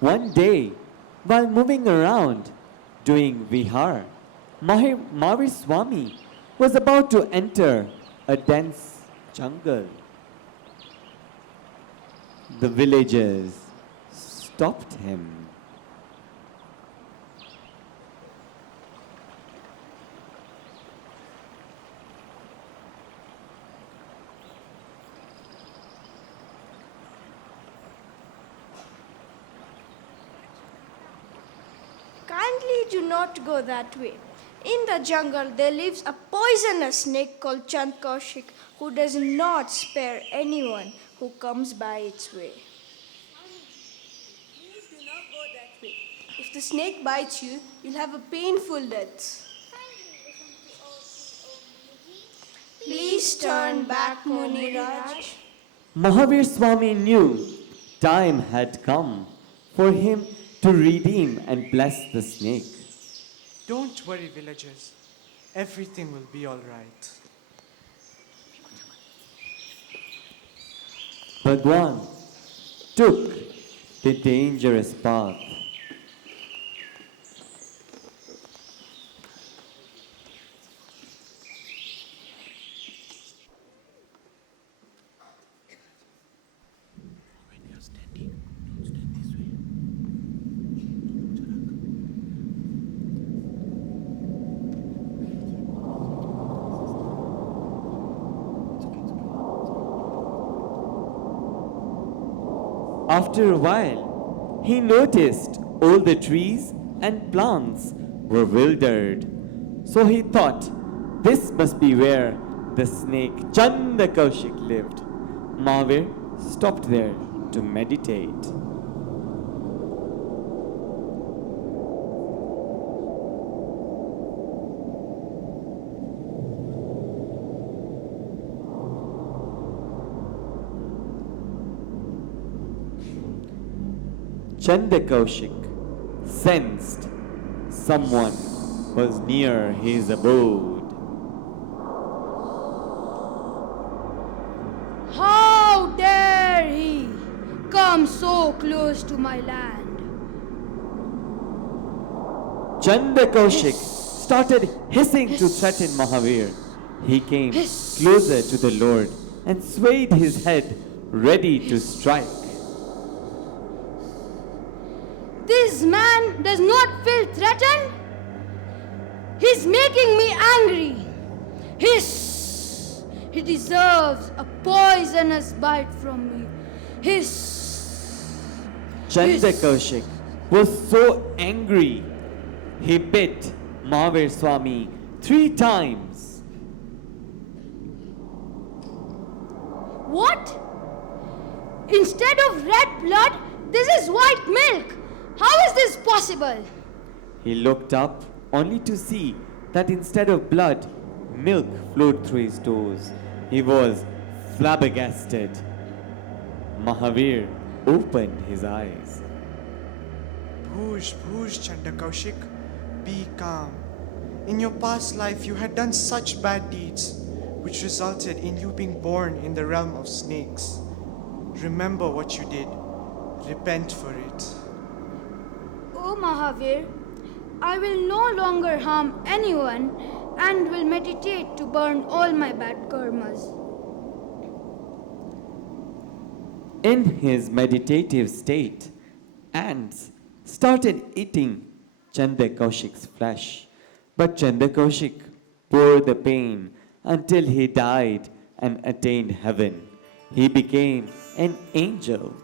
One day, while moving around doing Vihar, Mahavir Swami was about to enter a dense jungle. The villagers stopped him. Kindly do not go that way. In the jungle, there lives a poisonous snake called Chand Kaushik who does not spare anyone who comes by its way. Please do not go that way. If the snake bites you, you'll have a painful death. Please turn back, Muniraj. Mahavir Swami knew time had come for him to redeem and bless the snake. Don't worry, villagers. Everything will be all right. Bhagwan took the dangerous path. After a while, he noticed all the trees and plants were wildered. So he thought, this must be where the snake Chanda Kaushik lived. Mahavir stopped there to meditate. Chanda Kaushik sensed someone was near his abode. How dare he come so close to my land? Chanda Kaushik started hissing to threaten Mahavir. He came closer to the Lord and swayed his head, ready to strike. This man does not feel threatened. He's making me angry. He deserves a poisonous bite from me. Chanda Kaushik was so angry, he bit Mahavir Swami 3 times. What? Instead of red blood, this is white milk. How is this possible? He looked up only to see that instead of blood, milk flowed through his toes. He was flabbergasted. Mahavir opened his eyes. Bhuj, Chanda Kaushik, be calm. In your past life, you had done such bad deeds, which resulted in you being born in the realm of snakes. Remember what you did. Repent for it. Oh Mahavir, I will no longer harm anyone and will meditate to burn all my bad karmas. In his meditative state, ants started eating Chanda Kaushik's flesh. But Chanda Kaushik bore the pain until he died and attained heaven. He became an angel.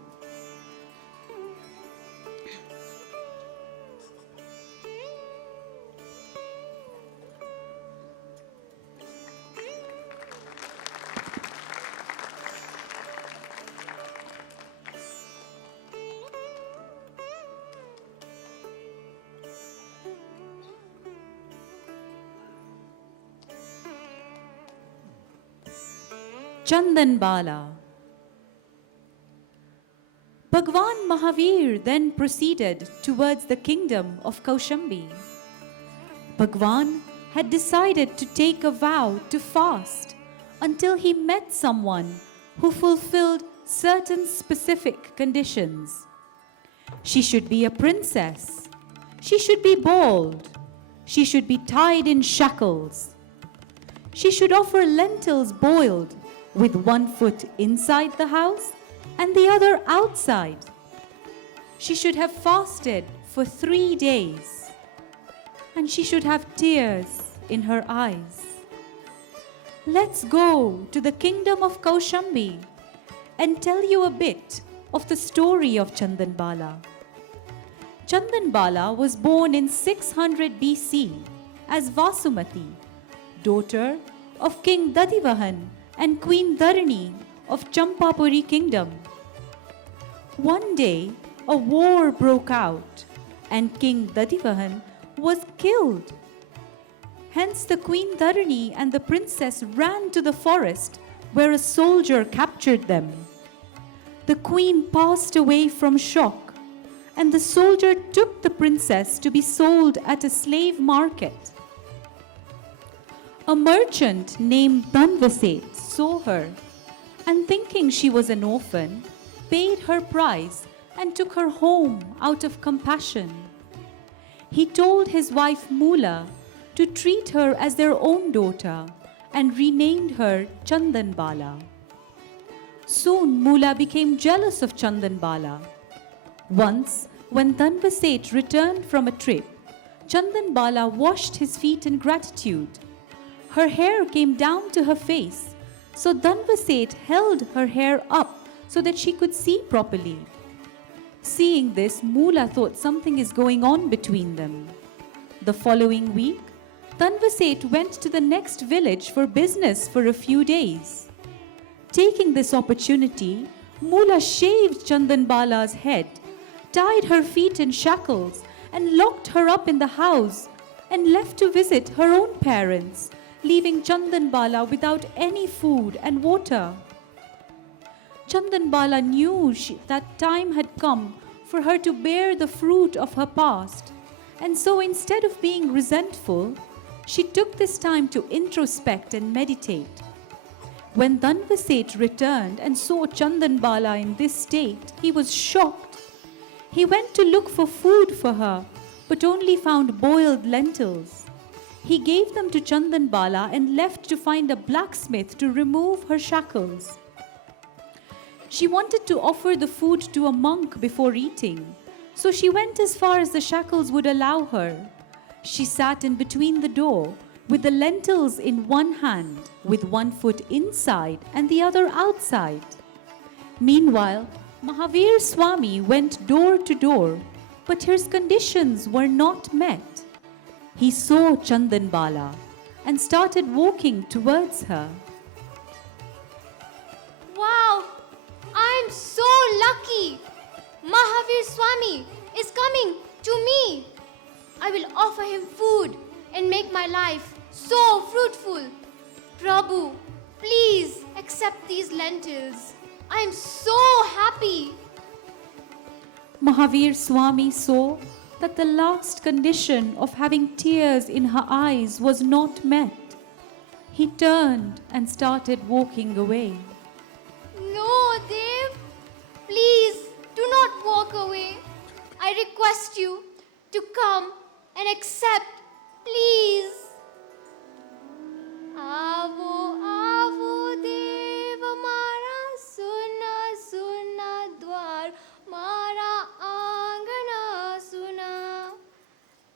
Chandan Bala. Bhagwan Mahavir then proceeded towards the kingdom of Kaushambi. Bhagwan had decided to take a vow to fast until he met someone who fulfilled certain specific conditions. She should be a princess. She should be bald. She should be tied in shackles. She should offer lentils boiled with one foot inside the house and the other outside. She should have fasted for 3 days, and she should have tears in her eyes. Let's go to the kingdom of Kaushambi and tell you a bit of the story of Chandan Bala. Chandan Bala was born in 600 BC as Vasumati, daughter of King Dadivahan and Queen Dharani of Champapuri kingdom. One day, a war broke out and King Dadivahan was killed. Hence the Queen Dharani and the princess ran to the forest where a soldier captured them. The queen passed away from shock, and the soldier took the princess to be sold at a slave market. A merchant named Dhanvaset saw her and, thinking she was an orphan, paid her price and took her home out of compassion. He told his wife Mula to treat her as their own daughter and renamed her Chandan Bala. Soon Mula became jealous of Chandan Bala. Once, when Dhanvaset returned from a trip, Chandan Bala washed his feet in gratitude. Her hair came down to her face, so Dhanvaset held her hair up so that she could see properly. Seeing this, Mula thought something is going on between them. The following week, Dhanvaset went to the next village for business for a few days. Taking this opportunity, Mula shaved Chandan Bala's head, tied her feet in shackles, and locked her up in the house and left to visit her own parents, leaving Chandan Bala without any food and water. Chandan Bala knew that time had come for her to bear the fruit of her past, and so instead of being resentful, she took this time to introspect and meditate. When Dhanvaset returned and saw Chandan Bala in this state, he was shocked. He went to look for food for her, but only found boiled lentils. He gave them to Chandan Bala and left to find a blacksmith to remove her shackles. She wanted to offer the food to a monk before eating, so she went as far as the shackles would allow her. She sat in between the door with the lentils in one hand, with one foot inside and the other outside. Meanwhile, Mahavir Swami went door to door, but his conditions were not met. He saw Chandan Bala and started walking towards her. Wow! I'm so lucky! Mahavir Swami is coming to me. I will offer him food and make my life so fruitful. Prabhu, please accept these lentils. I am so happy. Mahavir Swami saw that the last condition of having tears in her eyes was not met. He turned and started walking away. No, Dev. Please do not walk away. I request you to come and accept, please. Avo, avo, Dev, mara suna, suna, dwar, mara angana suna.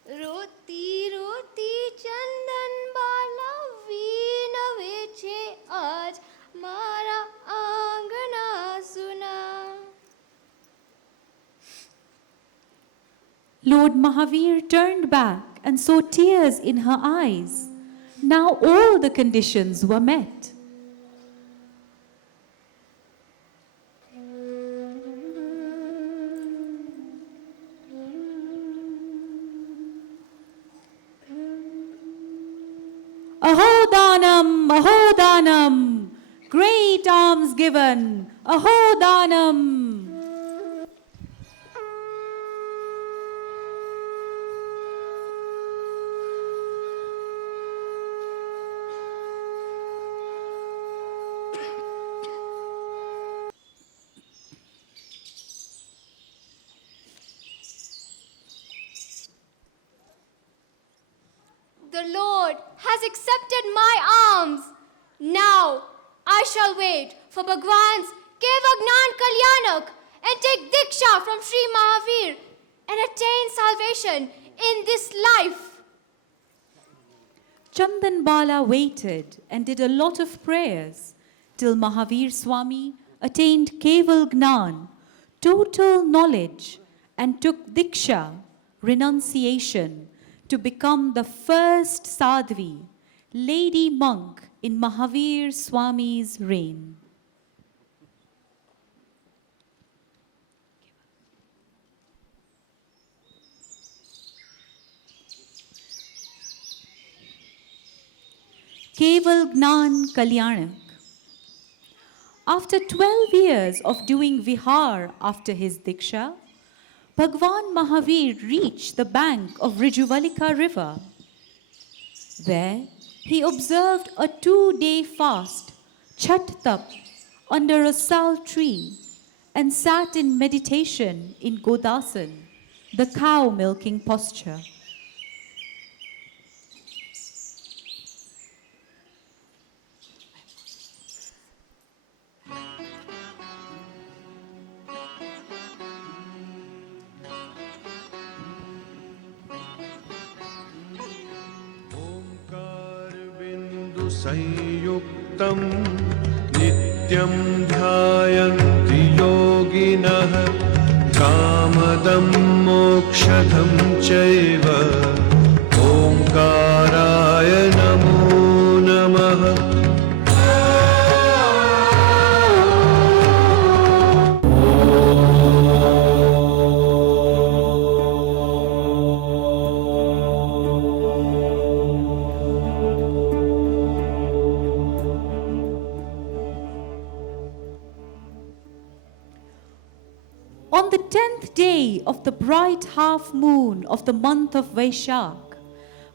Roti, roti, Chandan Bala, veena, veena. Lord Mahavir turned back and saw tears in her eyes. Now all the conditions were met. Ahodanam, Ahodanam, great alms given, Ahodanam. The Lord has accepted my alms. Now I shall wait for Bhagwan's Kevagnan Kalyanak and take Diksha from Sri Mahavir and attain salvation in this life. Chandan Bala waited and did a lot of prayers till Mahavir Swami attained Keval Gnan, total knowledge, and took Diksha, renunciation, to become the first sadhvi, lady monk in Mahavir Swami's reign. Keval Gnan Kalyanak. After 12 years of doing vihar after his diksha, Bhagwan Mahavir reached the bank of Rijuvalika river. There, he observed a 2-day fast, Chhat Tap, under a sal tree and sat in meditation in Godasan, the cow milking posture. संयुक्तं नित्यं ध्यायन्ति योगिनः कामदं मोक्षदं चैव ओंकाराय नमो नमः On the 10th day of the bright half moon of the month of Vaishak,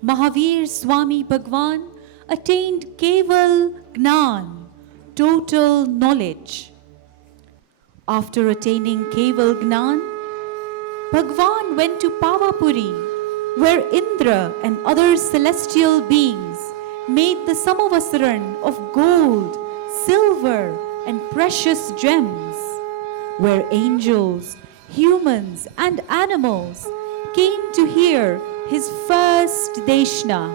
Mahavir Swami Bhagwan attained Keval Gnan, total knowledge. After attaining Keval Gnan, Bhagwan went to Pavapuri, where Indra and other celestial beings made the Samavasaran of gold, silver, and precious gems, where angels, humans, and animals came to hear his first Deshna,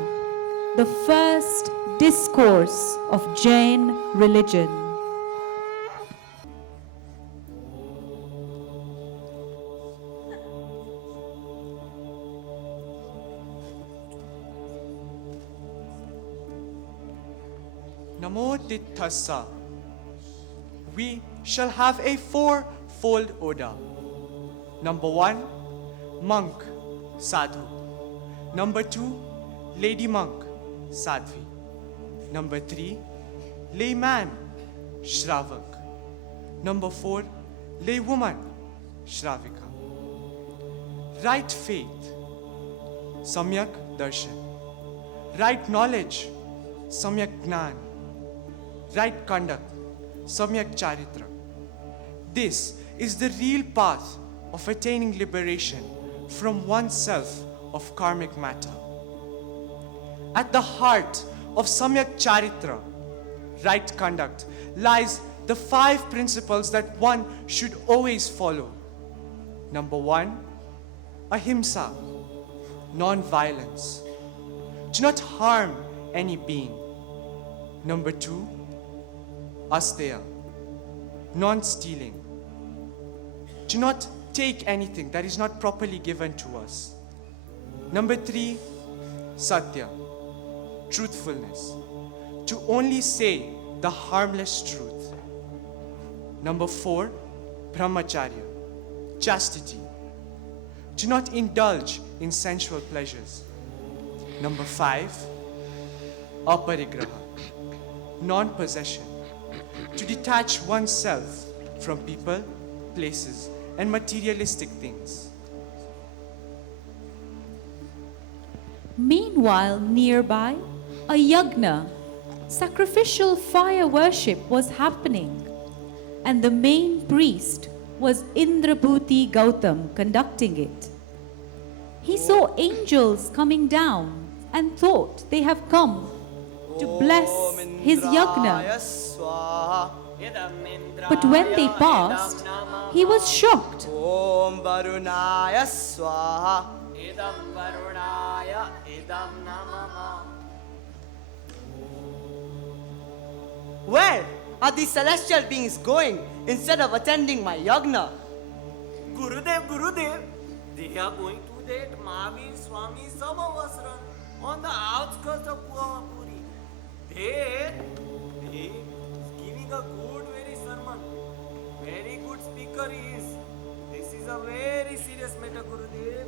the first discourse of Jain religion. Namo Tithassa. We shall have a four-fold Oda. Number 1, monk, sadhu. Number 2, lady monk, sadhvi. Number 3, layman, shravak. Number 4, laywoman, shravika. Right faith, samyak darshan. Right knowledge, samyak gnan. Right conduct, samyak charitra. This is the real path of attaining liberation from oneself of karmic matter. At the heart of samyak charitra, right conduct, lies the 5 principles that one should always follow. Number 1, ahimsa, non-violence. Do not harm any being. Number 2, asteya, non-stealing. Do not take anything that is not properly given to us. Number 3, Satya, truthfulness. To only say the harmless truth. Number 4, Brahmacharya, chastity. Do not indulge in sensual pleasures. Number 5, Aparigraha, non-possession. To detach oneself from people, places, and materialistic things. Meanwhile, nearby, a yagna, sacrificial fire worship, was happening, and the main priest was Indrabhuti Gautam conducting it. He saw angels coming down and thought they have come to bless his yagna. But when they passed, he was shocked. Om Varunaya Swaha. Idam Varunaya Idam Namama. Where are these celestial beings going instead of attending my yagna? Gurudev, they are going to that Mahavir Swami Samavasran on the outskirts of Puri. There, he is giving a good, very sermon. Very good speaker he is. This is a very serious matter, Gurudev.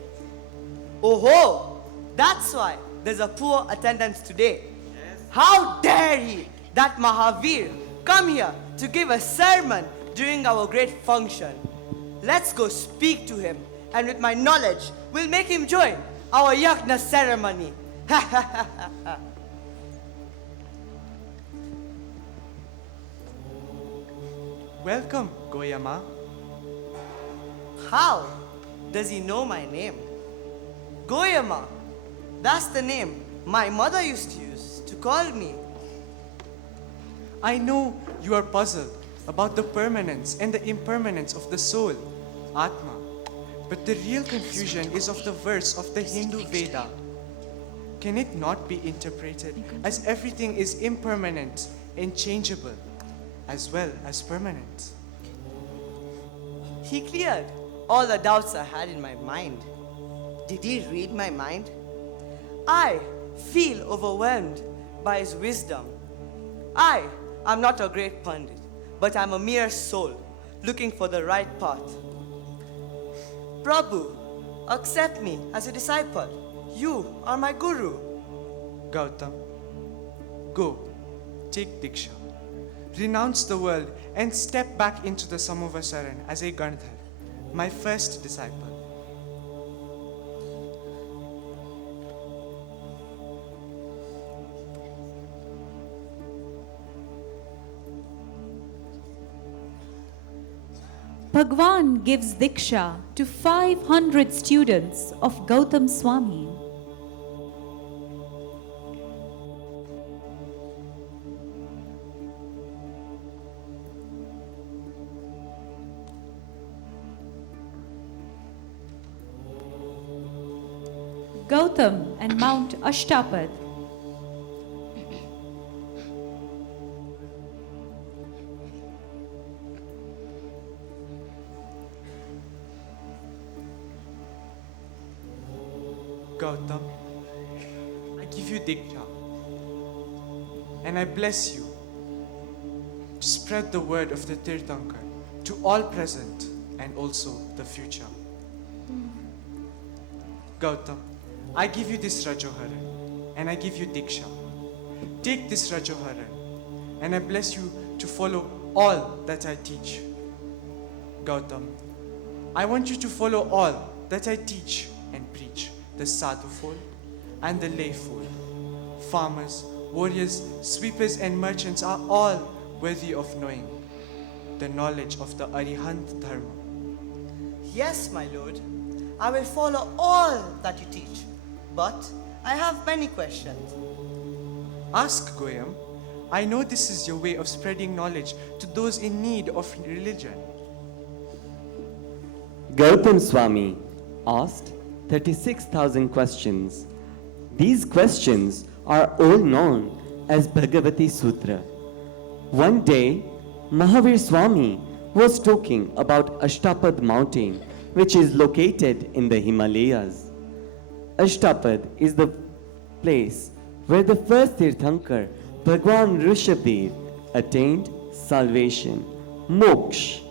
Oh, that's why there's a poor attendance today. Yes. How dare he, that Mahavir, come here to give a sermon during our great function. Let's go speak to him, and with my knowledge, we'll make him join our yagna ceremony. Welcome, Goyama. How does he know my name? Goyama, that's the name my mother used to use to call me. I know you are puzzled about the permanence and the impermanence of the soul, Atma. But the real confusion is of the verse of the Hindu Veda. Can it not be interpreted as everything is impermanent and changeable, as well as permanent? He cleared all the doubts I had in my mind. Did he read my mind? I feel overwhelmed by his wisdom. I am not a great Pandit, but I'm a mere soul looking for the right path. Prabhu, accept me as a disciple. You are my guru. Gautam, go, take Diksha. Renounce the world and step back into the Samavasaran as a Gandhar, my first disciple. Bhagwan gives Diksha to 500 students of Gautam Swami. Gautam and Mount Ashtapad. Gautam, I give you Diksha, and I bless you to spread the word of the Tirthankar to all present and also the future. Gautam, I give you this Rajoharan, and I give you Diksha. Take this Rajoharan, and I bless you to follow all that I teach. Gautam, I want you to follow all that I teach and preach. The sadhu fold and the lay fold. Farmers, warriors, sweepers and merchants are all worthy of knowing the knowledge of the Arihant Dharma. Yes, my lord. I will follow all that you teach. But I have many questions. Ask, Goyam. I know this is your way of spreading knowledge to those in need of religion. Gautam Swami asked 36,000 questions. These questions are all known as Bhagavati Sutra. One day, Mahavir Swami was talking about Ashtapad mountain which is located in the Himalayas. Ashtapad is the place where the first Tirthankar, Bhagwan Rishabdev, attained salvation, moksha.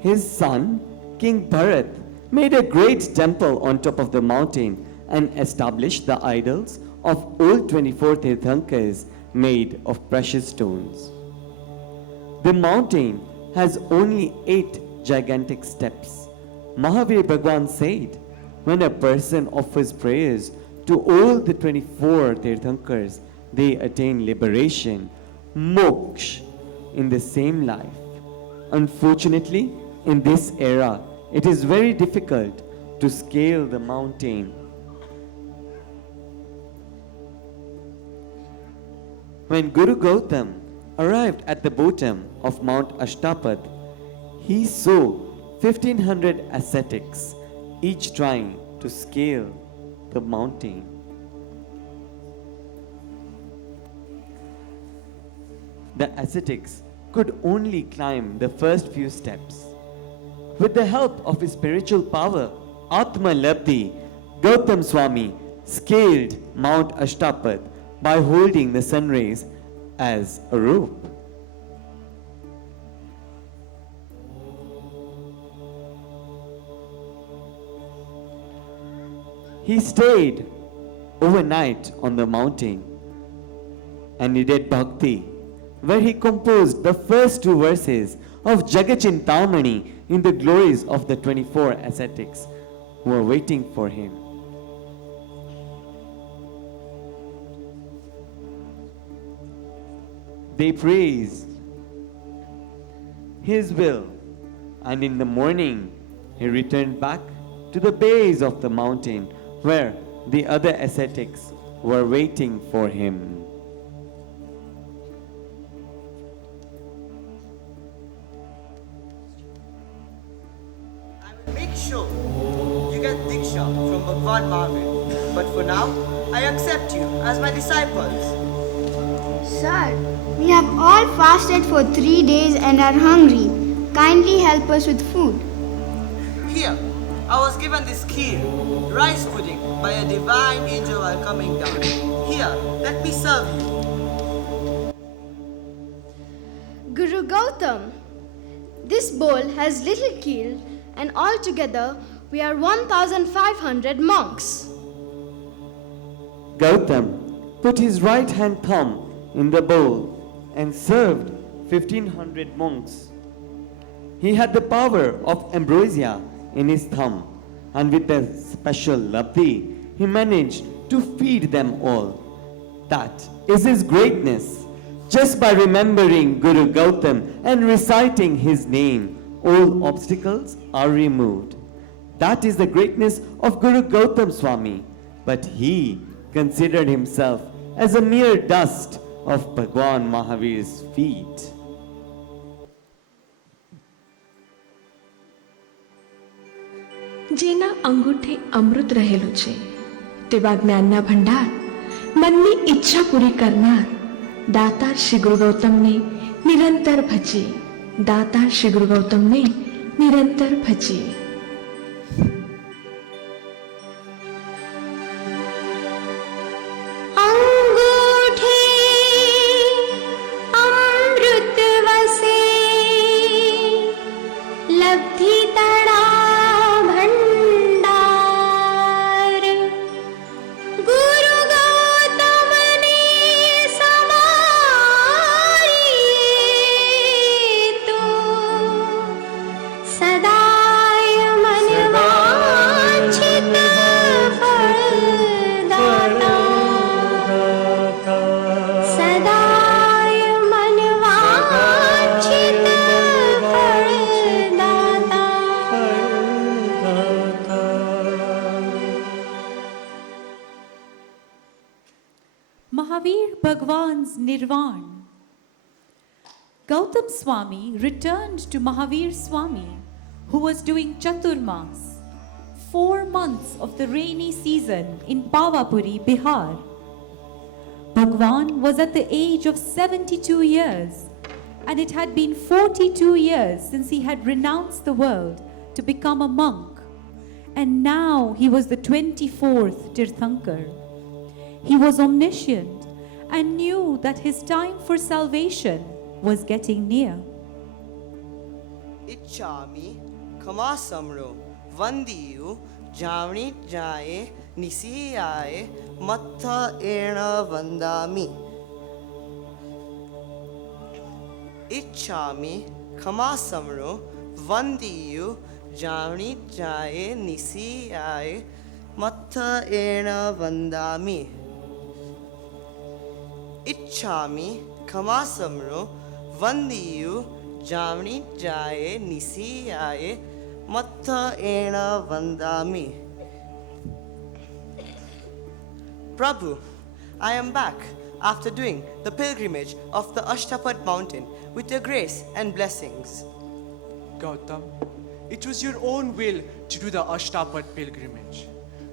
His son, King Bharat, made a great temple on top of the mountain and established the idols of all 24 Tirthankars made of precious stones. The mountain has only 8 gigantic steps. Mahavir Bhagwan said, when a person offers prayers to all the 24 Tirthankars, they attain liberation, moksha, in the same life. Unfortunately, in this era, it is very difficult to scale the mountain. When Guru Gautam arrived at the bottom of Mount Ashtapad, he saw 1500 ascetics, each trying to scale the mountain. The ascetics could only climb the first few steps. With the help of his spiritual power, Atma Labdhi, Gautam Swami scaled Mount Ashtapad by holding the sun rays as a rope. He stayed overnight on the mountain and he did bhakti, where he composed the first 2 verses of Jagachintamani in the glories of the 24 ascetics who were waiting for him. They praised his will, and in the morning he returned back to the base of the mountain where the other ascetics were waiting for him. Make sure you get Diksha from Bhagwan Mahavir. But for now, I accept you as my disciples. Sir, we have all fasted for 3 days and are hungry. Kindly help us with food. Here, I was given this kheer, rice pudding, by a divine angel while coming down. Here, let me serve you. Guru Gautam, this bowl has little kheer, and altogether we are 1,500 monks. Gautam put his right hand thumb in the bowl and served 1500 monks. He had the power of ambrosia in his thumb, and with a special labdhi, he managed to feed them all. That is his greatness. Just by remembering Guru Gautam and reciting his name, all obstacles are removed. That is the greatness of Guru Gautam Swami. But he considered himself as a mere dust of Bhagwan Mahavir's feet. જેના અંગૂઠે અમૃત રહેલું છે તેવા જ્ઞાનના ભંડાર મનની ઈચ્છા પૂરી કરનાર દાતાર શ્રી ગુરુ ગૌતમને નિરંતર ભજીએ દાતાર શ્રી ગુરુ ગૌતમને નિરંતર ભજીએ Mahavir Bhagwan's Nirvan. Gautam Swami returned to Mahavir Swami, who was doing Chaturmas, 4 months of the rainy season in Pavapuri, Bihar. Bhagwan was at the age of 72 years, and it had been 42 years since he had renounced the world to become a monk. and now he was the 24th Tirthankar. He was omniscient and knew that his time for salvation was getting near. Ichchami Kama Samro Vandiyu Javni Jaye Nisiyaye Mattha Ena Vandami. Ichchami Kama Samro Vandiyu Javni Jaye Nisiyaye Mattha Ena Vandami. Ichchami Kama Samro Vandiyu Javni Jaye Nisiyaye Mattha Ena Vandami. Prabhu, I am back after doing the pilgrimage of the Ashtapad mountain with your grace and blessings. Gautam, it was your own will to do the Ashtapad pilgrimage.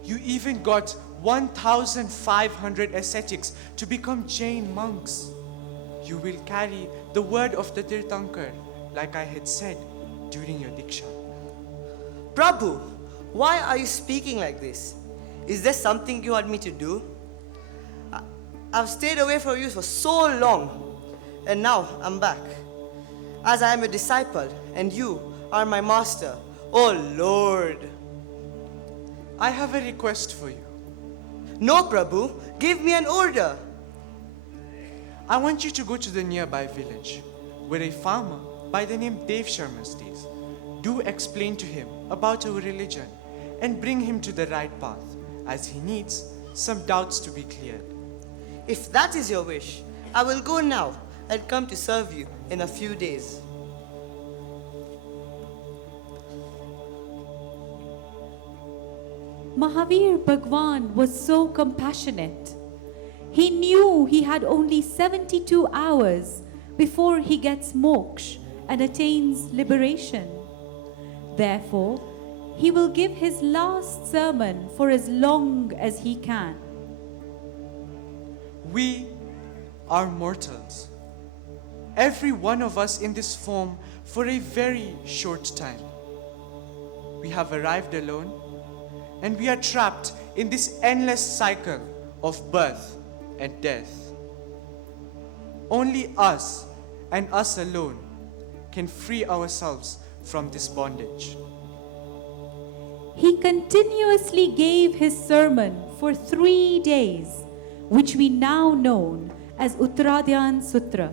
You even got 1,500 ascetics to become Jain monks. You will carry the word of the Tirthankar, like I had said during your Diksha. Prabhu, why are you speaking like this? Is there something you want me to do? I've stayed away from you for so long, and now I'm back. As I am a disciple, and you are my master. Oh Lord! I have a request for you. No, Prabhu, give me an order. I want you to go to the nearby village, where a farmer by the name Dev Sharma stays. Do explain to him about our religion and bring him to the right path, as he needs some doubts to be cleared. If that is your wish, I will go now and come to serve you in a few days. Mahavir Bhagwan was so compassionate. He knew he had only 72 hours before he gets moksha and attains liberation. Therefore, he will give his last sermon for as long as he can. We are mortals. Every one of us in this form for a very short time. We have arrived alone, and we are trapped in this endless cycle of birth and death. Only us and us alone can free ourselves from this bondage. He continuously gave his sermon for 3 days, which we now know as Uttaradayan Sutra.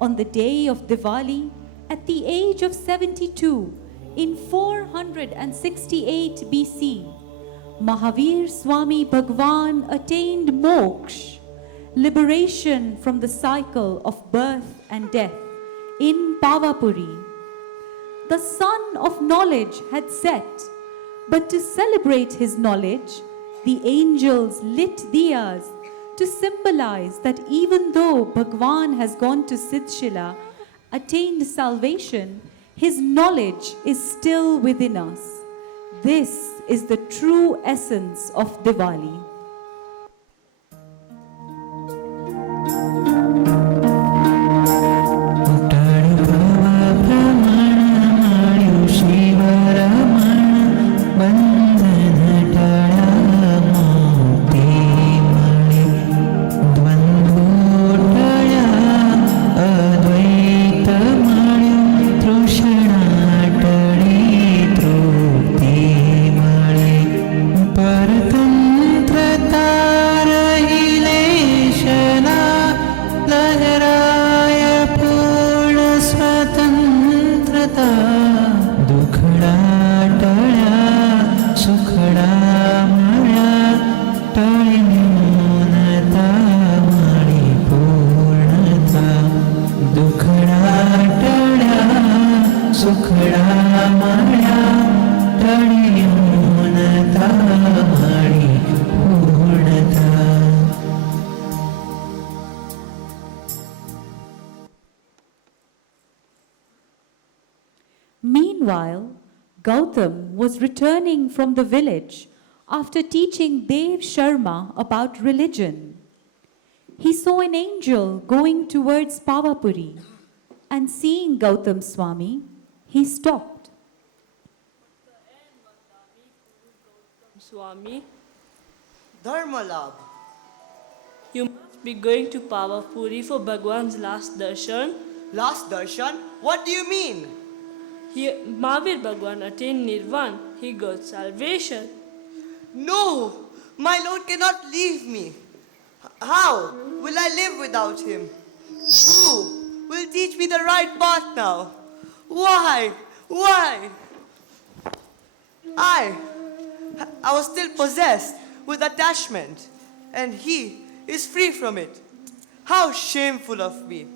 On the day of Diwali, at the age of 72, in 468 BC, Mahavir Swami Bhagwan attained moksha, liberation from the cycle of birth and death, in Pavapuri. The sun of knowledge had set, but to celebrate his knowledge, the angels lit diyas to symbolize that even though Bhagwan has gone to Siddhshila, attained salvation, his knowledge is still within us. This is the true essence of Diwali. Meanwhile, Gautam was returning from the village after teaching Dev Sharma about religion. He saw an angel going towards Pavapuri, and seeing Gautam Swami, he stopped. Swami, Dharmalabh. you must be going to Pavapuri for Bhagwan's last darshan. Last darshan? What do you mean? Mahavir Bhagwan attained Nirvan. He got salvation. No! My Lord cannot leave me. How will I live without him? Who will teach me the right path now? Why? Why? I was still possessed with attachment, and he is free from it. How shameful of me.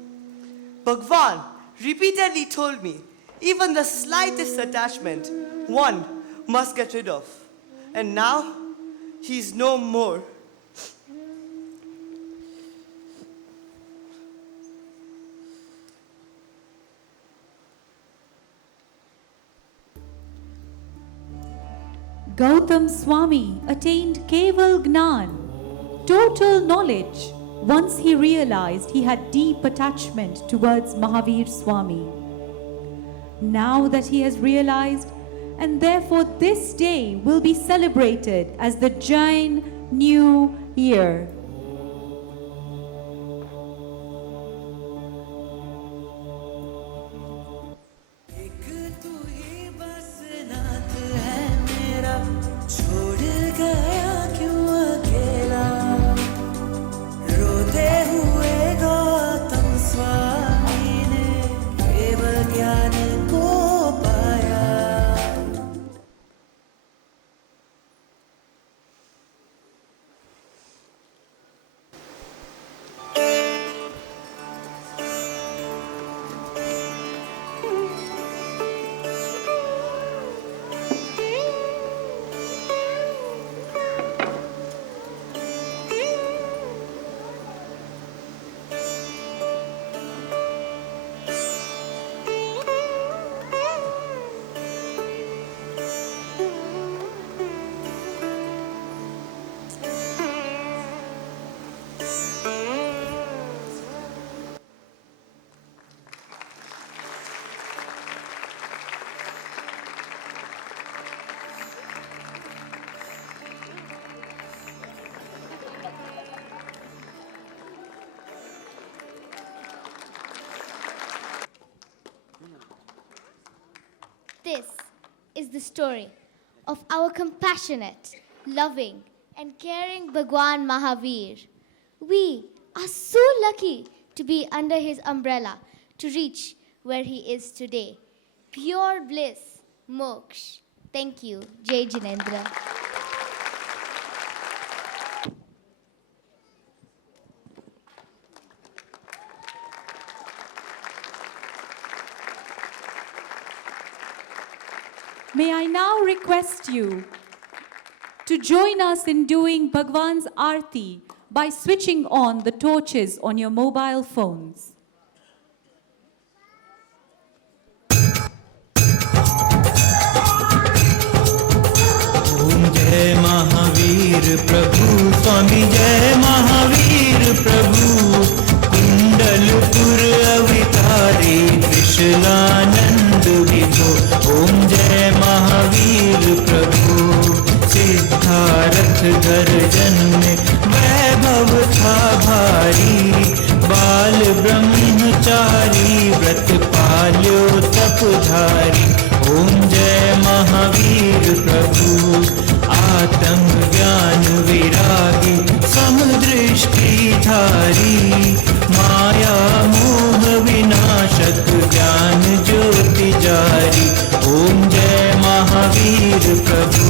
Bhagwan repeatedly told me, even the slightest attachment, one must get rid of. And now, he's no more. Gautam Swami attained Keval Gnan, total knowledge, once he realized he had deep attachment towards Mahavir Swami. Now that he has realized, and therefore this day will be celebrated as the Jain New Year. This is the story of our compassionate, loving, and caring Bhagwan Mahavir. We are so lucky to be under his umbrella to reach where he is today. Pure bliss, moksha. Thank you, Jai Jinendra. May I now request you to join us in doing Bhagwan's Aarti by switching on the torches on your mobile phones. ओम जय महावीर प्रभु स्वामी जय महावीर प्रभु कुंडलपुर अवतारी त्रिशलानंद विभो ओम जय महावीर प्रभु सिद्धारथ गर्जन में वैभव था भारी बाल ब्रह्मचारी व्रत पाल्यो तपधारी ओम जय महावीर प्रभु आत्म ज्ञान विरागी समदृष्टि धारी माया मोह विनाशक ज्ञान ज्योति जारी ओम जय महावीर प्रभु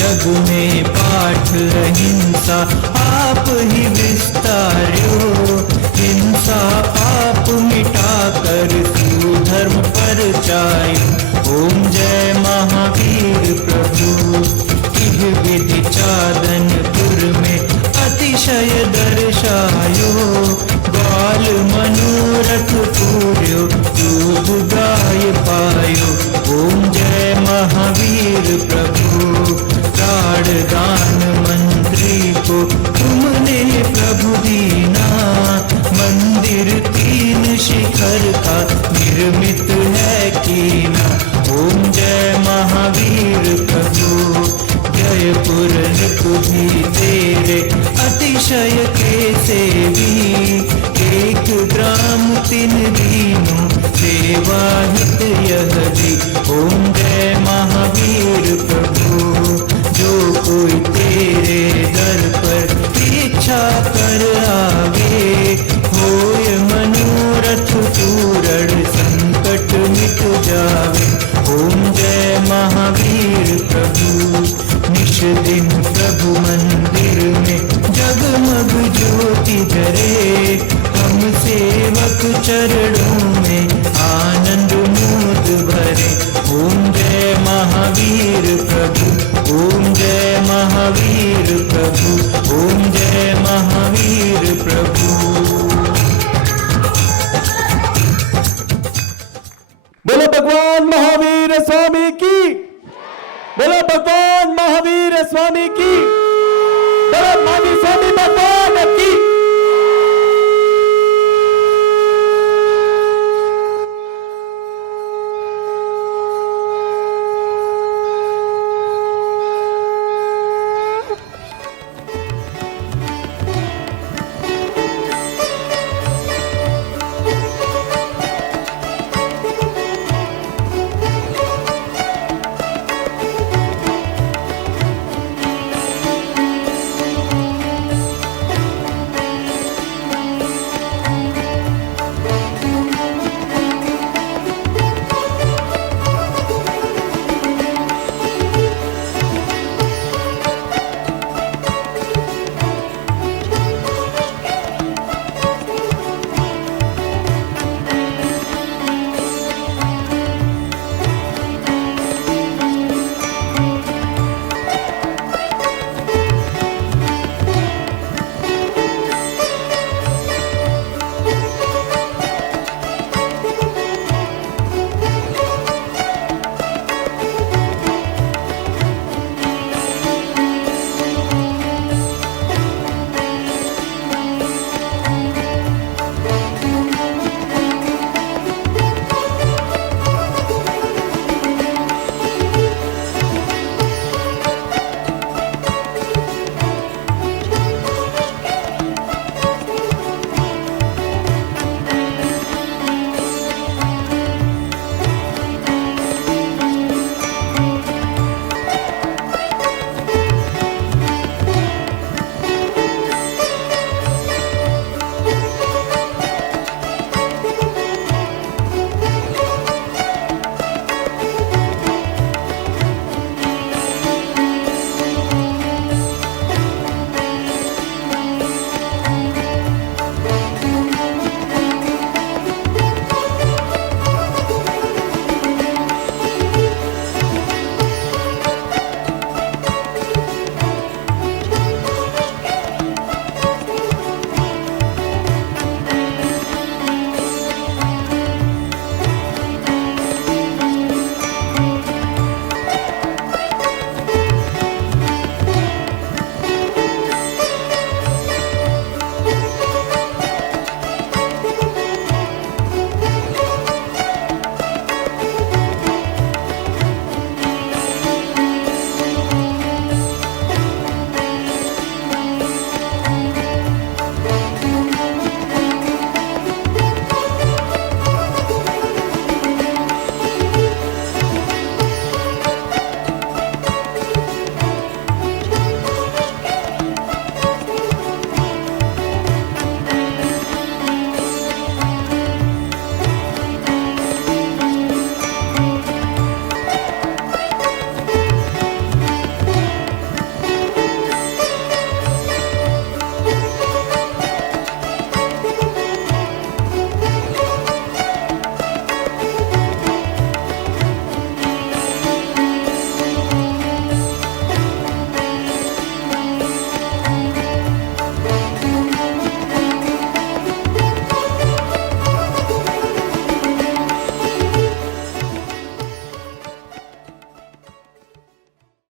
जग में पाठ अहिंसा आप ही विस्तार्यो हिंसा पाप मिटा कर सुधर्म परचायो ओम जय महावीर प्रभु इह विधि चादनपुर में अतिशय दर्शायो बाल मनोरथ पूर्यो दूध गाय पायो ओम जय महावीर प्रभु प्राण दान मंत्री को तुमने प्रभु दीना मंदिर तीन शिखर का निर्मित है कीना ओम जय महावीर प्रभु जय क्षय के सेवी, 1 ग्राम 3 दीनों सेवा हित यह भी। ओम जय महावीर प्रभु, जो कोई तेरे दर पर इच्छा कर आवे, होय मनोरथ पूर्ण संकट मिट जावे। ओम जय महावीर प्रभु, निश दिन प्रभु मंदिर में जगमग ज्योति जरे, हम सेवक चरणों में आनंद मोद भरे। ओम जय महावीर प्रभु, ओम जय महावीर प्रभु, ओम जय महावीर प्रभु। बोलो भगवान महावीर स्वामी की, बोलो भगवान महावीर स्वामी की।